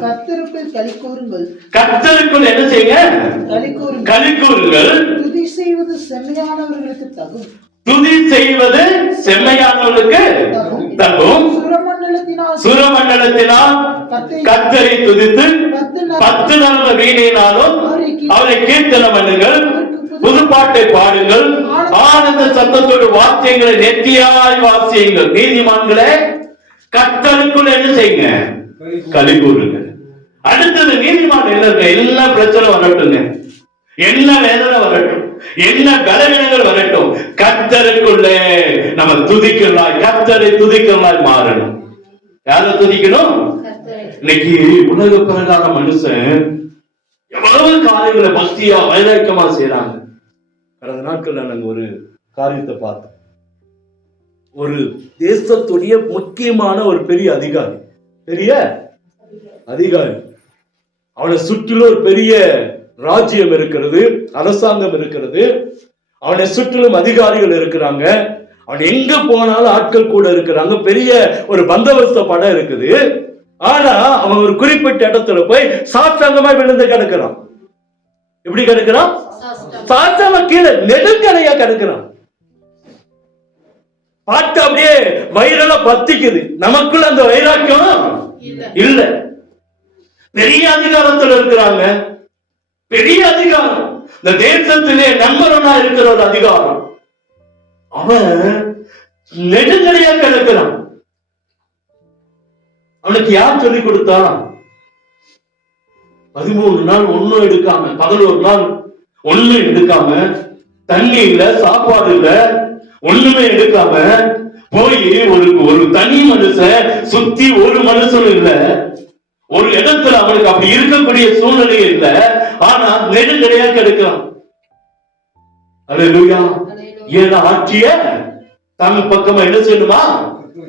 கர்த்தருக்குள் களிகூருங்கள். கர்த்தருக்குள் என்ன செய்யுங்க? களிகூருங்கள். துதி செய்வது செம்மையானவர்களுக்கு தகும். துதி செய்வது செம்மையானவர்களுக்கு தகும். சுரமண்டலத்தினால் கர்த்தரை துதித்து 10 நல்ல வீணையினாலும் அவரை கீர்த்தனை பண்ணுங்கள். புதுப்பாட்டை பாடுங்கள். ஆனந்த சத்தத்தோடு வாத்தியங்களை நெத்தியாய் வாசியுங்கள். நீதிமான்களே, கர்த்தருக்குள் என்ன செய்யுங்க? களி கூறுங்க. அடுத்தது நீதிமான் என்ன இருக்கு? என்ன பிரச்சனை வரட்டுங்க, என்ன வேதனை வரட்டும், என்ன பலவீனங்கள் வரட்டும், கர்த்தருக்குள்ளே நம்ம துதிக்கலாய், கர்த்தரை துதிக்கலாய் மாறணும். யாரை துதிக்கணும்? இன்னைக்கு உலக பிரகார மனுஷன் எவ்வளவு காரியங்களை பக்தியா வைராக்கியமா செய்யறாங்க. கடந்த நாட்கள்ல நாங்க ஒரு காரியத்தை பார்த்தோம். ஒரு தேசத்துடைய முக்கியமான ஒரு பெரிய அதிகாரி, அவனை சுற்றிலும் ஒரு பெரிய ராஜ்யம் இருக்கிறது, அரசாங்கம் இருக்கிறது, அவனை சுற்றிலும் அதிகாரிகள் இருக்கிறாங்க. அவன் எங்க போனாலும் ஆட்கள் கூட இருக்கிறாங்க, பெரிய ஒரு பந்தோபஸ்த படம் இருக்குது. ஆனா அவன் ஒரு குறிப்பிட்ட இடத்துல போய் சாஷ்டாங்கமா விழுந்து கிடக்கிறான். எப்படி கிடக்கிறான்? சாஷ்டாங்க கீழே நெடுங்கரையா கிடக்கிறான். பார்த்து அப்படியே வயிறெல்லாம் பத்திக்குது. நமக்குள்ள அந்த வைராக்கியம் இல்ல. பெரிய அதிகாரத்துல இருக்கிறாங்க, பெரிய அதிகாரம், இந்த தேசத்திலே நம்பர் 1 இருக்கிற ஒரு அதிகாரம். அவன் நெடுங்கரையா கிடக்கிறான். அவனுக்கு யார் சொல்லிக் கொடுத்தா? 13 நாள் ஒன்னும் எடுக்காம, 11 நாள் ஒண்ணும் எடுக்காம, தண்ணி இல்ல, சாப்பாடு இல்ல, ஒண்ணுமே எடுக்காம போய் ஒரு தனி மனுஷன் சுத்தி ஒரு மனுஷனும் இல்ல, ஒரு இடத்துல அவனுக்கு அப்படி இருக்கக்கூடிய சூழ்நிலை இல்ல. ஆனா நெடுங்கரையா கிடக்கிறான். அல்லேலூயா. ஏன்னா ஆட்சிய தன் பக்கமா என்ன செய்யணுமா?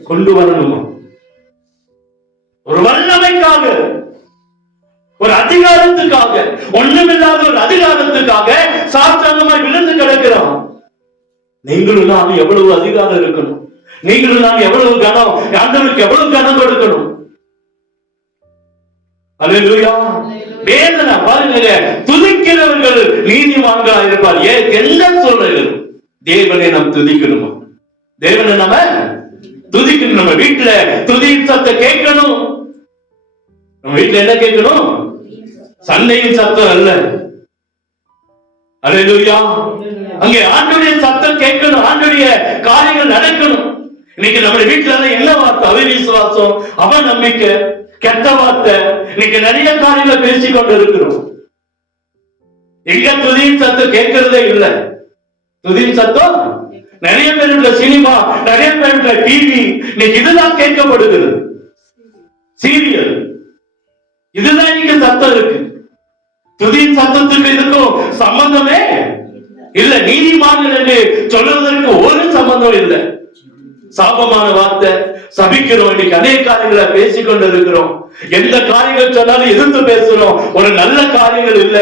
கொண்டு வரணுமா? ஒரு வல்லமைக்காக, ஒரு அதிகாரத்துக்காக, ஒண்ணுமில்லாத ஒரு அதிகாரத்துக்காக சாத்தானமாய் விழுந்து கிடக்கிறான். நீங்களும் நான் எவ்வளவு அதிகாரம் இருக்கணும், நீங்களும் நான் எவ்வளவு கனம், ஆண்டவருக்கு எவ்வளவு கனம் கொடுக்கணும். அல்லேலூயா. வேதனை பாருங்க, துதிக்கிறவர்கள் நீதிமான்களா இருப்பார். என்ன சொல்றது? தேவனை நாம் துதிக்கணுமா? தேவனை நம்ம துதிக்கணும். நம்ம வீட்டுல துதி சத்தம் கேட்கணும். நம்ம வீட்டுல என்ன கேட்கணும்? சண்டையின் சத்தம் அல்ல, அல்லேலூயா. அங்கே ஆண்டவருடைய சத்தம் கேட்கணும், ஆண்டவருடைய காரியங்கள் நடக்கணும். இன்னைக்கு நம்ம வீட்டுல என்ன வார்த்தை? அவிசுவாசம், அவநம்பிக்கை, கெட்ட வார்த்தை. இன்னைக்கு நிறைய காரியங்களை பேசிக் கொண்டு இருக்கிறோம். எங்க துதியின் சத்தம் கேட்கறதே இல்லை. துதியின் சத்தம் நிறைய பேருடைய சினிமா, நிறைய பேருடைய டிவி, இன்னைக்கு இதுதான் கேட்கப்படுகிறது. சீரியல், இதுதான் இன்னைக்கு சத்தம் இருக்கு. துதியின் சத்தத்துக்கு இதுக்கும் சம்பந்தமே இல்ல. நீதிமான்கள் என்று சொல்லுவதற்கு ஒரு சம்பந்தம் இல்லை. சாபமான வார்த்தை, சபிக்கிறோம். இன்னைக்கு அநேக காரியங்களை பேசிக்கொண்டு இருக்கிறோம். எந்த காரியங்கள் சொன்னாலும் எதிர்த்து பேசுறோம். ஒரு நல்ல காரியங்கள் இல்ல.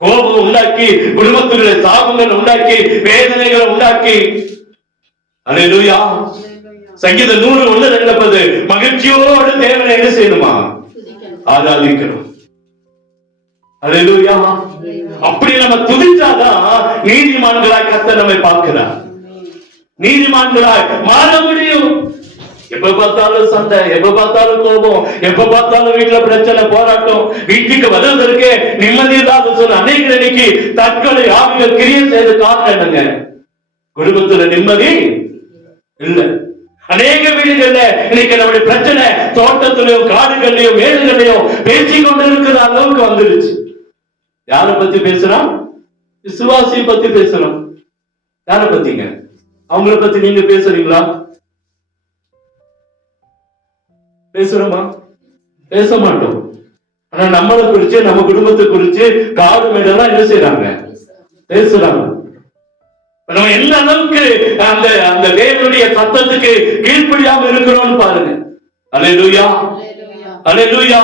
கோபம் உண்டாக்கி, குடும்பத்துடைய சாபங்கள் உண்டாக்கி, வேதனைகளை உண்டாக்கி. அல்லேலூயா. சங்கீதம் 101:2 மகிழ்ச்சியோடு தேவனை என்ன செய்யணுமா? ஆராதிக்கணும். அல்லேலூயா. அப்படி நம்ம துதிச்சாதான் நீதிமான்களாய் கர்த்தர் நம்மை பார்க்கிறார். நீதிமான்களாய் மாற முடியும். எப்ப பார்த்தாலும் சண்டை, எப்ப பார்த்தாலும் கோபம், எப்ப பார்த்தாலும் வீட்டுல பிரச்சனை, போராட்டம், வீட்டுக்கு வருவதற்கு நிம்மதி இல்லாத சொல்ல அநேக இன்னைக்கு தற்கொலை ஆவிகள் கிரியை செய்த காரணம் என்னங்க? குடும்பத்துல நிம்மதி இல்ல. அநேக வீடுகள்ல இன்னைக்கு நம்முடைய பிரச்சனை தோட்டத்திலையும் காடுகள்லயும் மேடுகள்லயும் பேசிக் கொண்டு இருக்கிற அளவுக்கு வந்துருச்சு. யார பத்தி பேசுறோம்? விசுவாசியை பத்தி பேசுறோம். யார பத்திங்க? அவங்கள பத்தி நீங்க பேசுறீங்களா? பேசுறோமா? பேச மாட்டோம். ஆனா நம்மளை குறிச்சு, நம்ம குடும்பத்தை குறிச்சு, காடு மேடெல்லாம் என்ன செய்யறாங்க? பேசுறாங்க. நம்ம எந்த அளவுக்கு அந்த அந்த தேவனுடைய சத்தத்துக்கு கீழ்ப்படியாம இருக்கிறோம்னு பாருங்க. அல்லேலூயா, அல்லேலூயா.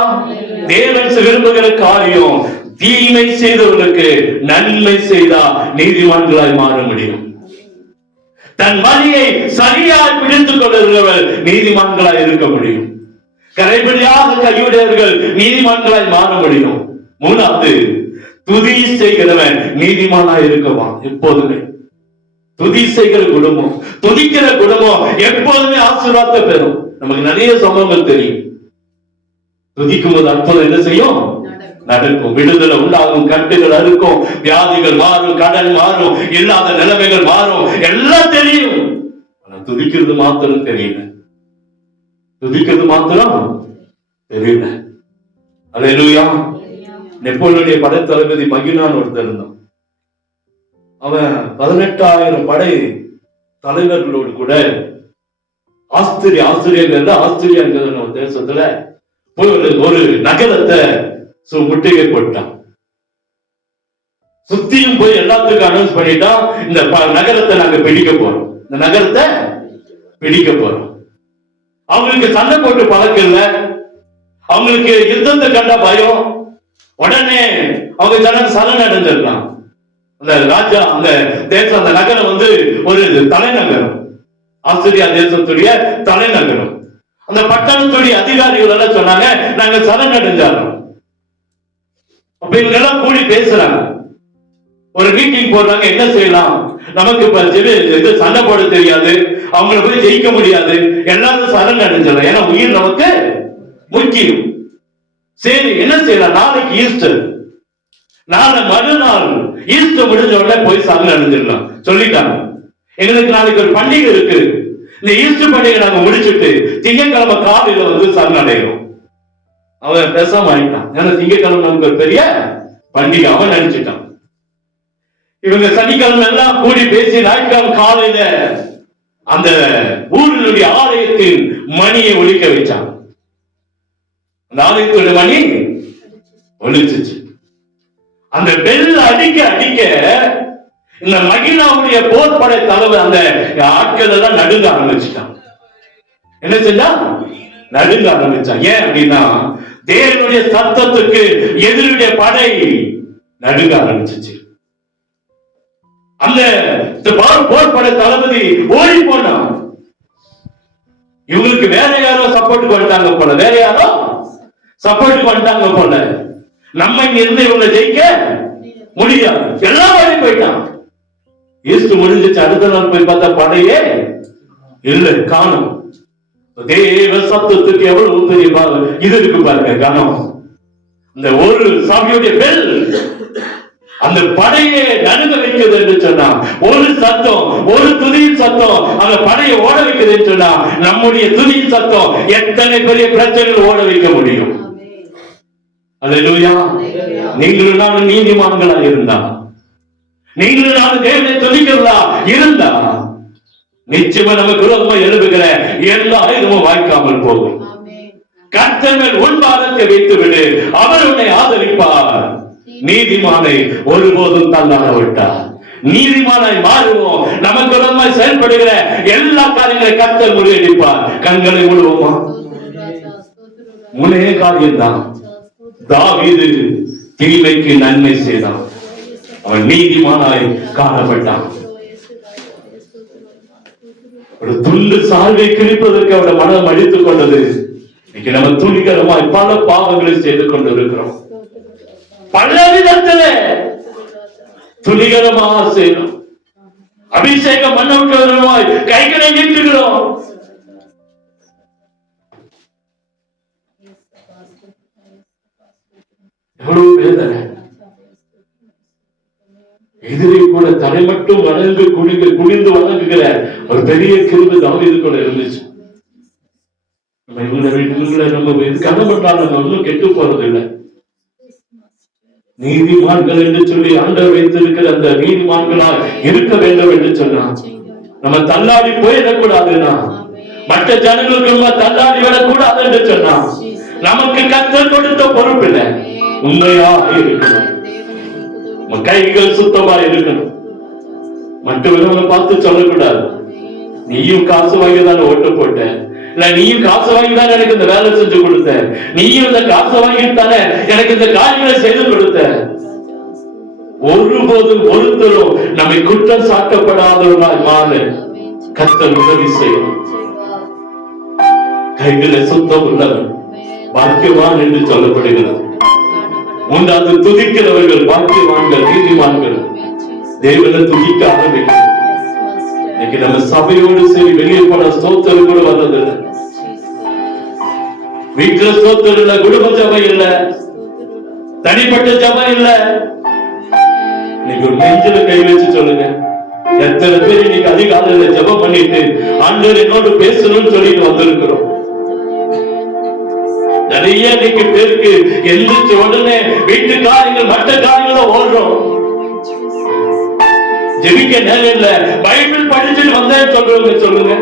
தேவன் விரும்புகிற காரியம், தீமை செய்தவர்களுக்கு நன்மை செய்தா நீதிமான்களாய் மாற முடியும். தன் வழியை சரியாய் பிடித்துக் கொள்ளுகிறவர்கள் நீதிமான்களாய் இருக்க முடியும். கரைபடியாக கையுடையவர்கள் நீதிமான்களாய் மாற முடியும். மூணாவது, துதி செய்கிறவன் நீதிமானாய் இருக்கவான். எப்போதுமே துதி செய்கிற குடும்பம், துதிக்கிற குடும்பம் எப்போதுமே ஆசீர்வாதத்தை பெறும். நமக்கு நிறைய சம்பவங்கள் தெரியும். துதிக்கும் போது அற்புதம் என்ன செய்யும்? நடக்கும். விடுதலை உண்டாகும், கட்டுகள் அறுக்கும், வியாதிகள் மாறும், கடன் மாறும், இல்லாத நிலைமைகள் மாறும். எல்லாம் தெரியும். ஆனா துதிக்கிறது மாத்திரம் தெரியல. துதிக்கிறது மாத்திரம் தெரியல. அல்லேலூயா. நெப்போலியனுடைய படைத்தளபதி மகினான் ஒருத்தர் இருந்தான். அவன் 18,000 படை தலைவர்களோடு கூட ஆஸ்திரியா தேசத்துல ஒரு நகரத்தை முற்றுகை போட்டான். சுத்தியும் போய் எல்லாத்துக்கும் அனௌன்ஸ் பண்ணிட்டான், இந்த நகரத்தை நாங்க பிடிக்க போறோம், இந்த நகரத்தை பிடிக்க போறோம். அவங்களுக்கு சண்டை போட்டு பழக்கம் இல்ல, அவங்களுக்கு யுத்தத்தை கண்ட பயம். உடனே அவங்க ஜனங்க சரணடைஞ்சிடலாம். அந்த ராஜா, அந்த தேசம், அந்த நகரம் வந்து ஒரு தலைநகரம், ஆஸ்திரியா தேசத்துடைய தலைநகரம். அந்த பட்டணத்துடைய அதிகாரிகள் எல்லாம் சொன்னாங்க, நாங்க சரணடைஞ்சாலும். அப்ப இவங்க எல்லாம் கூடி பேசுறாங்க, ஒரு மீட்டிங் போடுறாங்க. என்ன செய்யலாம்? நமக்கு இது சண்டை போட தெரியாது, அவங்கள போய் ஜெயிக்க முடியாது, எல்லாரும் சரணடைஞ்சிடலாம், ஏன்னா உயிர் நமக்கு முக்கியம். சரி, என்ன செய்யலாம்? நாளைக்கு ஈஸ்டர், நாளை மறுநாள் ஈஸ்டர் முடிஞ்ச உடனே போய் சரணடைஞ்சிடலாம் சொல்லிட்டாங்க. எங்களுக்கு நாளைக்கு ஒரு பண்டிகை இருக்கு, இந்த ஈஸ்டர் பண்டிகை நாங்க முடிச்சுட்டு திங்கட்கிழமை காலையில வந்து சரணடைகிறோம். அவன் பேசாம ஆயிட்டான், ஏன்னா திங்கட்கிழமை நமக்கு ஒரு பெரிய பண்டிகை அவன் நினைச்சிட்டான். இவங்க சனிக்கிழமை எல்லாம் கூடி பேசி ஞாயிற்றுக்கிழமை காலையில அந்த ஊரினுடைய ஆலயத்தின் மணியை ஒலிக்க வச்சாங்க. அந்த ஆலயத்துடைய மணி ஒலிச்சிச்சு. அந்த பெல் அடிக்க அடிக்க இந்த மகிழாவுடைய போர்படை தலைவர் அந்த ஆட்கள் எல்லாம் நடுங்க ஆரம்பிச்சுட்டான். என்ன செஞ்சா? நடுங்க ஆரம்பிச்சான். ஏன் அப்படின்னா தேவனுடைய சத்தத்துக்கு எதிரிடைய படை நடுங்க ஆரம்பிச்சிச்சு. அந்த போர்படை தளபதி ஓடி போனான். இவங்களுக்கு வேற யாரோ சப்போர்ட்டுக்கு வந்துட்டாங்க போல, வேற யாரோ சப்போர்ட்டுக்கு வந்துட்டாங்க போல. நம்ம இங்க இருந்து இவங்களை ஜெயிக்க முடியாது, எல்லாம் ஓடி போயிட்டான். ஈஸ்ட் முடிஞ்சிச்சு. அடுத்த நாள் போய் பார்த்தா படையே இல்ல, காணும். தேவ சத்தத்துக்கு எவ்வளவு பெரிய இது இருக்கு பாருங்க, கனம். இந்த ஒரு சாமியுடைய பெல் அந்த படையை நடுங்க வைக்கிறது என்று சொன்னா, ஒரு சத்தம், ஒரு துதியின் சத்தம் அந்த படையை ஓட வைக்கிறது என்று சொன்னா, நம்முடைய துதியின் சத்தம் எத்தனை பெரிய பிரச்சனைகள் ஓட வைக்க முடியும். அல்லேலூயா. நீங்களும் நானும் நீதிமான்களா இருந்தா, நீங்களும் நானும் தேவனை துதிக்கிறதா இருந்தா, நிச்சயமா நமக்கு விரோதமா எழுப்புகிற எல்லா ஆயுதமும் வாய்க்காமல் போகும். கர்த்தர் மேல் உன் பாதத்தை வைத்து விடு, அவர் உன்னை ஆதரிப்பார். நீதிமானை ஒருபோதும் தள்ளாட விட்டார். நீதிமானாய் மாறுவோம். நமக்கு விரோதமாய் செயல்படுகிற எல்லா காரியங்களை கர்த்தர் முறியடிப்பார். கண்களை மூடுவோமா? முன்னே காரியம்தான். தாவீது தீமைக்கு நன்மை செய்தான், அவன் நீதிமானாய் காணப்பட்டான். ஒரு துண்டு சால்வை கிழிப்பதற்கு அவருடைய மனம் அடித்துக் கொண்டது. இன்னைக்கு நம்ம துணிகரமாய் பல பாவங்களை செய்து கொண்டிருக்கிறோம். பல விதத்திலே துணிகரமாக செய்யணும். அபிஷேகம் பண்ணவர்களாய் கைகளை நீட்டுகிறோம். எவ்வளவு வேதனை. எதிரி கூட தலை மட்டும் வணங்கு குனிந்து வணங்குகிற ஒரு பெரிய கிருபை தாவீது கூட இருந்துச்சு. நம்ம கனப்பட்டால் நம்ம ஒன்றும் கெட்டு போறது இல்லை. நீதிமான்கள் என்று சொல்லி ஆண்டவர் வைத்திருக்கிற அந்த நீதிமான்களால் இருக்க வேண்டும் என்று சொன்னான். நம்ம தள்ளாடி போயிடக்கூடாதுன்னா, மற்ற ஜனங்களுக்கு நம்ம தள்ளாடி விடக்கூடாது என்று சொன்னான். நமக்கு கர்த்தர் கொடுத்த பொறுப்பு இல்லை, உண்மையா இருக்கணும். கைகள் சுத்தமா இருக்கணும். மற்றவர்களை பார்த்து சொல்லக்கூடாது, நீயும் காசு வாங்கிதான் ஓட்டு போட்ட, இல்ல நீயும் காசு வாங்கிதான் எனக்கு இந்த வேலை செஞ்சு கொடுத்த, நீயும் இந்த காசு வாங்கிட்டானே எனக்கு இந்த காரியங்களை செய்து கொடுத்த. ஒருபோதும் ஒருத்தரும் நம்மை குற்றம் சாட்டப்படாதவர்களாய் மாற கர்த்தர் உதவி செய்யணும். கைகளை சுத்தம் உள்ளவன் பாக்கியவான் என்று சொல்லப்படுகிறது. மூன்றாவது, துதிக்கிறவர்கள் பாக்கியவான்கள், நீதிமான்கள். தேவனை துதிக்க ஆரம்பிக்கும். இன்னைக்கு நம்ம சபையோடு சரி வெளியே போன ஸ்தோத்திரம் கூட வர்றதில்லை. வீட்டுல ஸ்தோத்திரம் இல்ல, குடும்ப சபை இல்ல, தனிப்பட்ட சபை இல்ல. இன்னைக்கு ஒரு நெஞ்சில கை வச்சு சொல்லுங்க, எத்தனை பேர் இன்னைக்கு அதிகாலையில ஜெபம் பண்ணிட்டு ஆண்டவர் என்னோடு பேசணும்னு சொல்லிட்டு வந்திருக்கிறோம். நிறைய இன்னைக்கு பேருக்கு எந்திரிச்ச உடனே வீட்டு காரியங்கள் மற்ற காரியங்கள ஓடுறோம். ஜெபிக்க நேரம் இல்ல, பைபிள் படிச்சுட்டு வந்தேன்னு சொல்றவங்க சொல்லுங்க.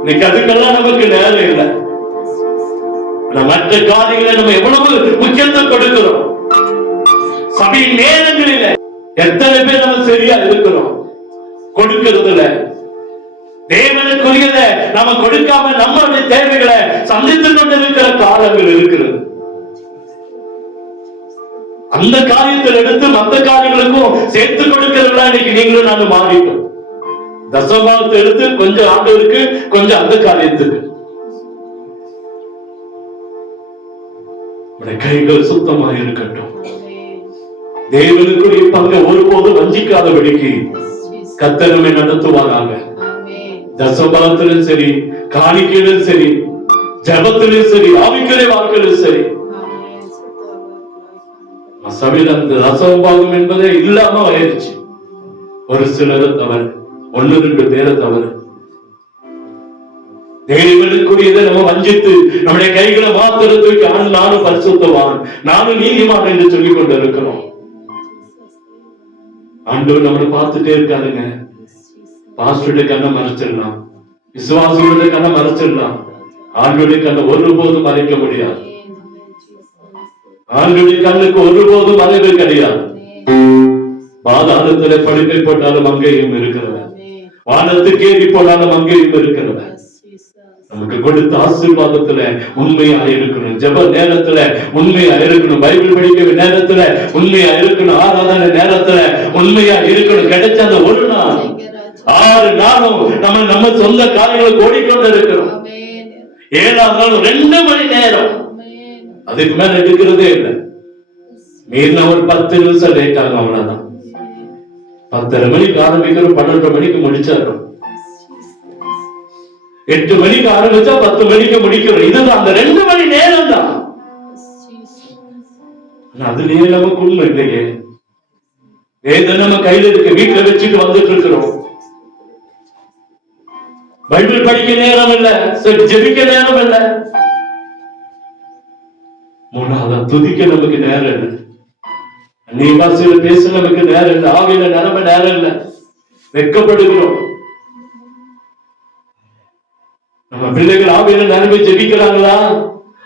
இன்னைக்கு அதுக்கெல்லாம் நமக்கு நேரம் இல்லை. மற்ற காரியங்களை நம்ம எவ்வளவு முக்கியத்துவம் கொடுக்கிறோம். சபையின் நேரங்களில் எத்தனை பேர் நம்ம சரியா இருக்கிறோம் கொடுக்கிறதுல. தேவனுக்குரியதை நாம கொடுக்காம நம்மளுடைய தேவைகளை சந்தித்துக் கொண்டிருக்கிற காலங்கள் இருக்கிறது. அந்த காரியத்தில் எடுத்து மற்ற காரியங்களுக்கும் சேர்த்து கொடுக்கிறதா இன்னைக்கு நீங்களும் நானும் மாறிட்டோம். தசமபாகத்தை எடுத்து கொஞ்சம் ஆண்டவருக்கு, கொஞ்சம் அந்த காரியத்துக்கு. கைகள் சுத்தமாக இருக்கட்டும். தேவனுக்குரிய பங்கை ஒருபோதும் வஞ்சிக்காதபடிக்கு கர்த்தர் நடத்துவாராக. தசமபாகத்திலும் சரி, காணிக்கையிலும் சரி, ஜபத்திலும் சரி, ஆவிக்குரிய வாழ்க்கையிலும் சரி. சபையில் அந்த தசமபாகம் என்பதே இல்லாம ஆயிடுச்சு. ஒரு சிலரை தவறு, 1-2 பேரை தவறு. தேவனுக்குரியதை நம்ம வஞ்சித்து நம்முடைய கைகளை மாத்திரத்துக்கு நானும் பரிசுத்தவான், நானும் நீதிமான் என்று சொல்லிக் கொண்டு இருக்கிறோம். ஆண்டவர் நம்மளை பார்த்துட்டே இருக்காருங்க. பாஸ்டருடைய கண்ணை மறைச்சிடலாம், விசுவாசிகளுடைய கண்ணை மறைச்சிடலாம், ஆண்டவருடைய கண்ணை ஒருபோதும் மறைக்க முடியாது. ஆண்டவருடைய கண்ணுக்கு ஒருபோதும் மறைவு கிடையாது. பாதாளத்திலே படுக்கை போட்டாலும் அங்கேயும் இருக்கிறவர், வானத்துக்கு ஏறி போனாலும் அங்கேயும் இருக்கிறவர். நமக்கு கொடுத்த ஆசீர்வாதத்துல உண்மையா இருக்கணும், ஜெப நேரத்துல உண்மையா இருக்கணும், பைபிள் படிக்கிற நேரத்துல உண்மையா இருக்கணும், ஆராதனை நேரத்துல உண்மையா இருக்கணும். கிடைச்ச அந்த ஒரு நாள் 6 நாளும் நம்ம சொந்த காரியங்களுக்கு ஓடிக்கொண்டு இருக்கிறோம். 7ஆம் நாள் 2 மணி நேரம், அதுக்கு மேல எடுக்கிறதே இல்லை. மீறின ஒரு 10 நிமிஷம் லேட் ஆகும், அவ்வளவுதான். 10:30 மணிக்கு ஆரம்பிக்கிறோம், 12 மணிக்கு முடிச்சிடறோம். 8 மணிக்கு ஆரம்பிச்சா 10 மணிக்கு முடிக்கிறோம். இதுதான் அந்த 2 மணி நேரம் தான். அதுலயே நமக்கு உண்மை இல்லையே. வேதம் நம்ம கையில இருக்கு, வீட்டுல வச்சுட்டு வந்துட்டு இருக்கிறோம். பைபிள் படிக்க நேரம் இல்ல, ஜெபிக்க நேரம் இல்ல. மூணாவது துதிக்க நமக்கு நேரம் இல்லை. நீ வாசியில பேச நமக்கு நேரம் இல்லை. ஆவியில நிரம்ப நேரம் இல்லை. வெட்கப்படுகிறோம். நம்ம பிள்ளைகள் ஆவியில நிரம்பி ஜெபிக்கிறாங்களா?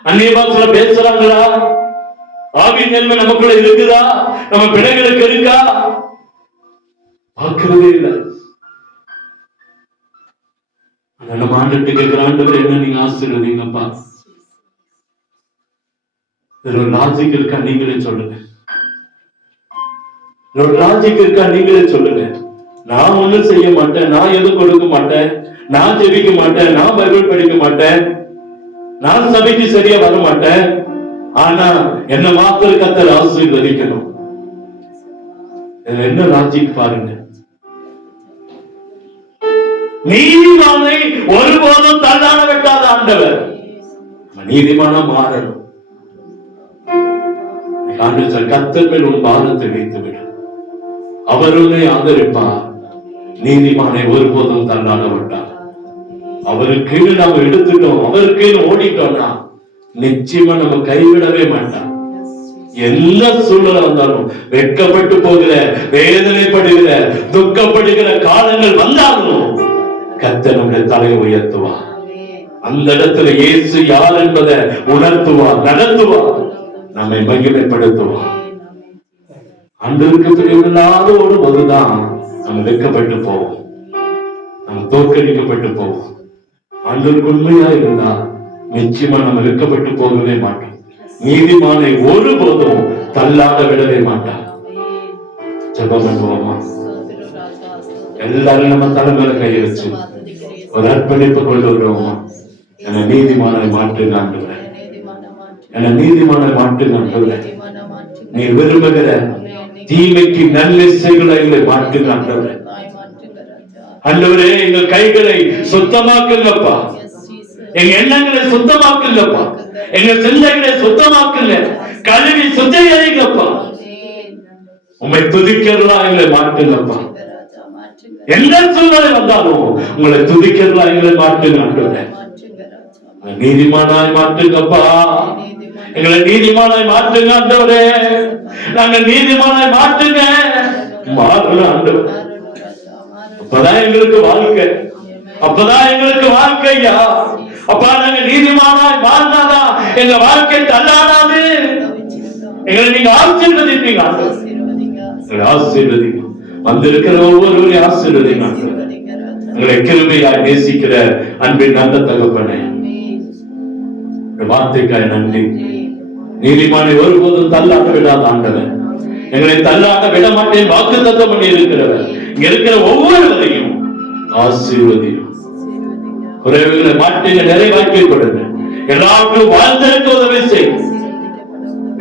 அந்நிய பாஷையில பேசுறாங்களா? ஆவியின் நிலைமை நமக்குள்ள இருக்குதா? நம்ம பிள்ளைகளுக்கு இருக்கா? பார்க்கிறதே இல்லை. நம்ம ஆண்டுட்டு கேட்கிற ஆண்டவர் என்ன நீங்க ஆசீர்வதிங்கப்பா. இதுல ஒரு லாஜிக் இருக்கா? நீங்களே சொல்லுங்க. ஒரு லாஜிக் இருக்கா? நீங்களே சொல்லுங்க. நான் ஒண்ணும் செய்ய மாட்டேன், நான் எதுவும் கொடுக்க மாட்டேன், நான் ஜெபிக்க மாட்டேன், நான் பைபிள் படிக்க மாட்டேன், நான் சபைக்கு சரியா வர மாட்டேன், ஆனா என்ன மாத்திர கர்த்தர் ஆசீர்வதிக்கணும். இதுல என்ன லாஜிக் பாருங்க. நீதிமானை ஒருபோதும் தள்ளாட விட்டாத ஆண்டவர். நீதிமானா மாறணும். கர்த்தர் மேல் உன் பாரத்தை வைத்து விடு, அவர் உன்னை ஆதரிப்பார். நீதிமானை ஒருபோதும் தள்ளாட விட்டார். அவருக்கு நாம எடுத்துட்டோம், அவருக்கு ஓடிட்டோம்னா நிச்சயமா நம்ம கைவிடவே மாட்டான். எந்த சூழ்நிலை வந்தாலும், வெட்கப்பட்டு போகிற, வேதனைப்படுகிற, துக்கப்படுகிற காலங்கள் வந்தாலும் கர்த்தர் நம்முடைய தலையை உயர்த்துவார். அந்த இடத்துல இயேசு யார் என்பதை உணர்த்துவார், நடத்துவார், நம்மை மகிமைப்படுத்துவார். அன்றைக்கு பிரிவில்லாத ஒரு போதுதான் நம்ம வெட்கப்பட்டு போவோம், நம்ம தோற்கடிக்கப்பட்டு போவோம். ஆண்டவருக்கு உண்மையா இருந்தா நிச்சயமா நம்ம வெட்கப்பட்டு போகவே மாட்டோம். நீதிமானை ஒருபோதும் தள்ளாட விடவே மாட்டார். ஜெபம் பண்ணுவோமா? எல்லாரும் நம்ம தலைமையில கையை வச்சு ஒரு அர்ப்பணிப்பு கொண்டு வருவோமா? என்ன நீதிமானை மாற்றுங்க ஆண்டவரே, என்ன நீதிமானை மாற்றுங்க ஆண்டவரே. நீ விரும்புகிற தீமைக்கு நன்மை மாற்றுங்க ஆண்டவரே. ஆண்டவரே, எங்கள் கைகளை சுத்தமாக்குங்கப்பா, எங்க எண்ணங்களை சுத்தமாக்குங்கப்பா, எங்க சிந்தைகளை சுத்தமாக்குங்க, கழுவி சுத்திகரிங்கப்பா. உண்மை துதிக்கிறதா எங்களை மாற்றுங்கப்பா. எந்த சூழ்நிலை வந்தாலும் உங்களை துதிக்கிறதா எங்களை மாற்றுங்க ஆண்டவரே. நீதிமானாய் மாற்றுங்கப்பா, எங்களை நீதிமானாய் மாற்றுங்க ஆண்டவரே. நாங்கள் நீதிமானாய் மாற்றுங்க, மாறணும் ஆண்டவரே. அப்பதான் எங்களுக்கு வாழ்க்கை, அப்பதான் எங்களுக்கு வாழ்க்கையா. அப்பா, நாங்க நீதிமானாய் மாறினாதான் எங்க வாழ்க்கை தள்ளாடாது. எங்களை நீங்க ஆசீர்வதிப்பீங்க ஆண்டவரே, ஆசீர்வதிங்க. வந்திருக்கிற ஒவ்வொருவரையும் ஆசீர்வதிங்க. எங்களை கிருபையாய் நேசிக்கிற அன்பின் நல்ல தகப்பனே, வார்த்தைக்காய் நன்றி. நீதிமானை ஒருபோதும் தள்ளாட விடாத ஆண்டவர், எங்களை தள்ளாட விட மாட்டேன் வாக்குத்தத்தம் பண்ணி இருக்கிறவர். இங்க இருக்கிற ஒவ்வொருவரையும் ஆசீர்வதியும், குறைவுகளை மாற்றி நிறைவாக்கி கொடுங்க. எல்லாருக்கும் வாழ்ந்திருக்க உதவி செய்யும்.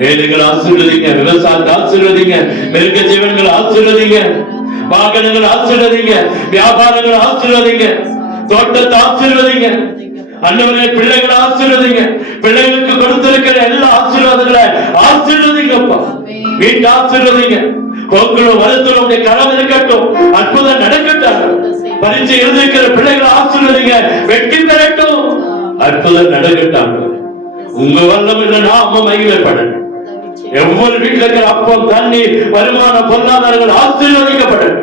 வேலைகள் ஆசீர்வதிங்க, விவசாயத்தை ஆசீர்வதிங்க, மிருக ஜீவன்கள் ஆசீர்வதிங்க, வாகனங்கள் ஆசீர்வதிங்க, வியாபாரங்கள் ஆசீர்வதிங்க, தோட்டத்தை ஆசீர்வதிங்க. அண்ணவரே, பிள்ளைகளை ஆசீர்வதிங்க. பிள்ளைகளுக்கு கொடுத்திருக்கிற எல்லா ஆசீர்வாதங்களை ஆசீர்வதிங்கப்பா. வீட்டை ஆசீர்வதிங்க. போக்களும் வருத்தலும் கரம் இருக்கட்டும், அற்புதம் நடக்கட்டும். பரீட்சை எழுதிக்கிற பிள்ளைகளை ஆசீர்வதிங்க, வெற்றி பெறட்டும், அற்புதம் நடக்கட்டும். உங்க வல்லம் இல்லைன்னா அம்மா மகிமைப்படணும். எவ்வளவு வீட்டில் இருக்கிற அப்பம், தண்ணி, வருமான, பொருளாதாரங்கள் ஆசீர்வதிக்கப்படணும்.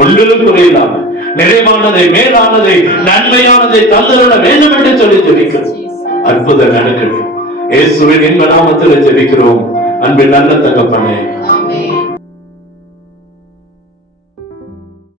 ஒன்றிலும் குறையில்லாம நிறைவானதை, மேலானதை, நன்மையானதை தந்தருட வேண்டும் என்று சொல்லி ஜெபிக்கிறோம். அற்புதம் நடக்கட்டும். இயேசுவின் இன்ப நாமத்தில் ஜெபிக்கிறோம். அன்பின் நல்ல தகப்பனே, ஆமென்.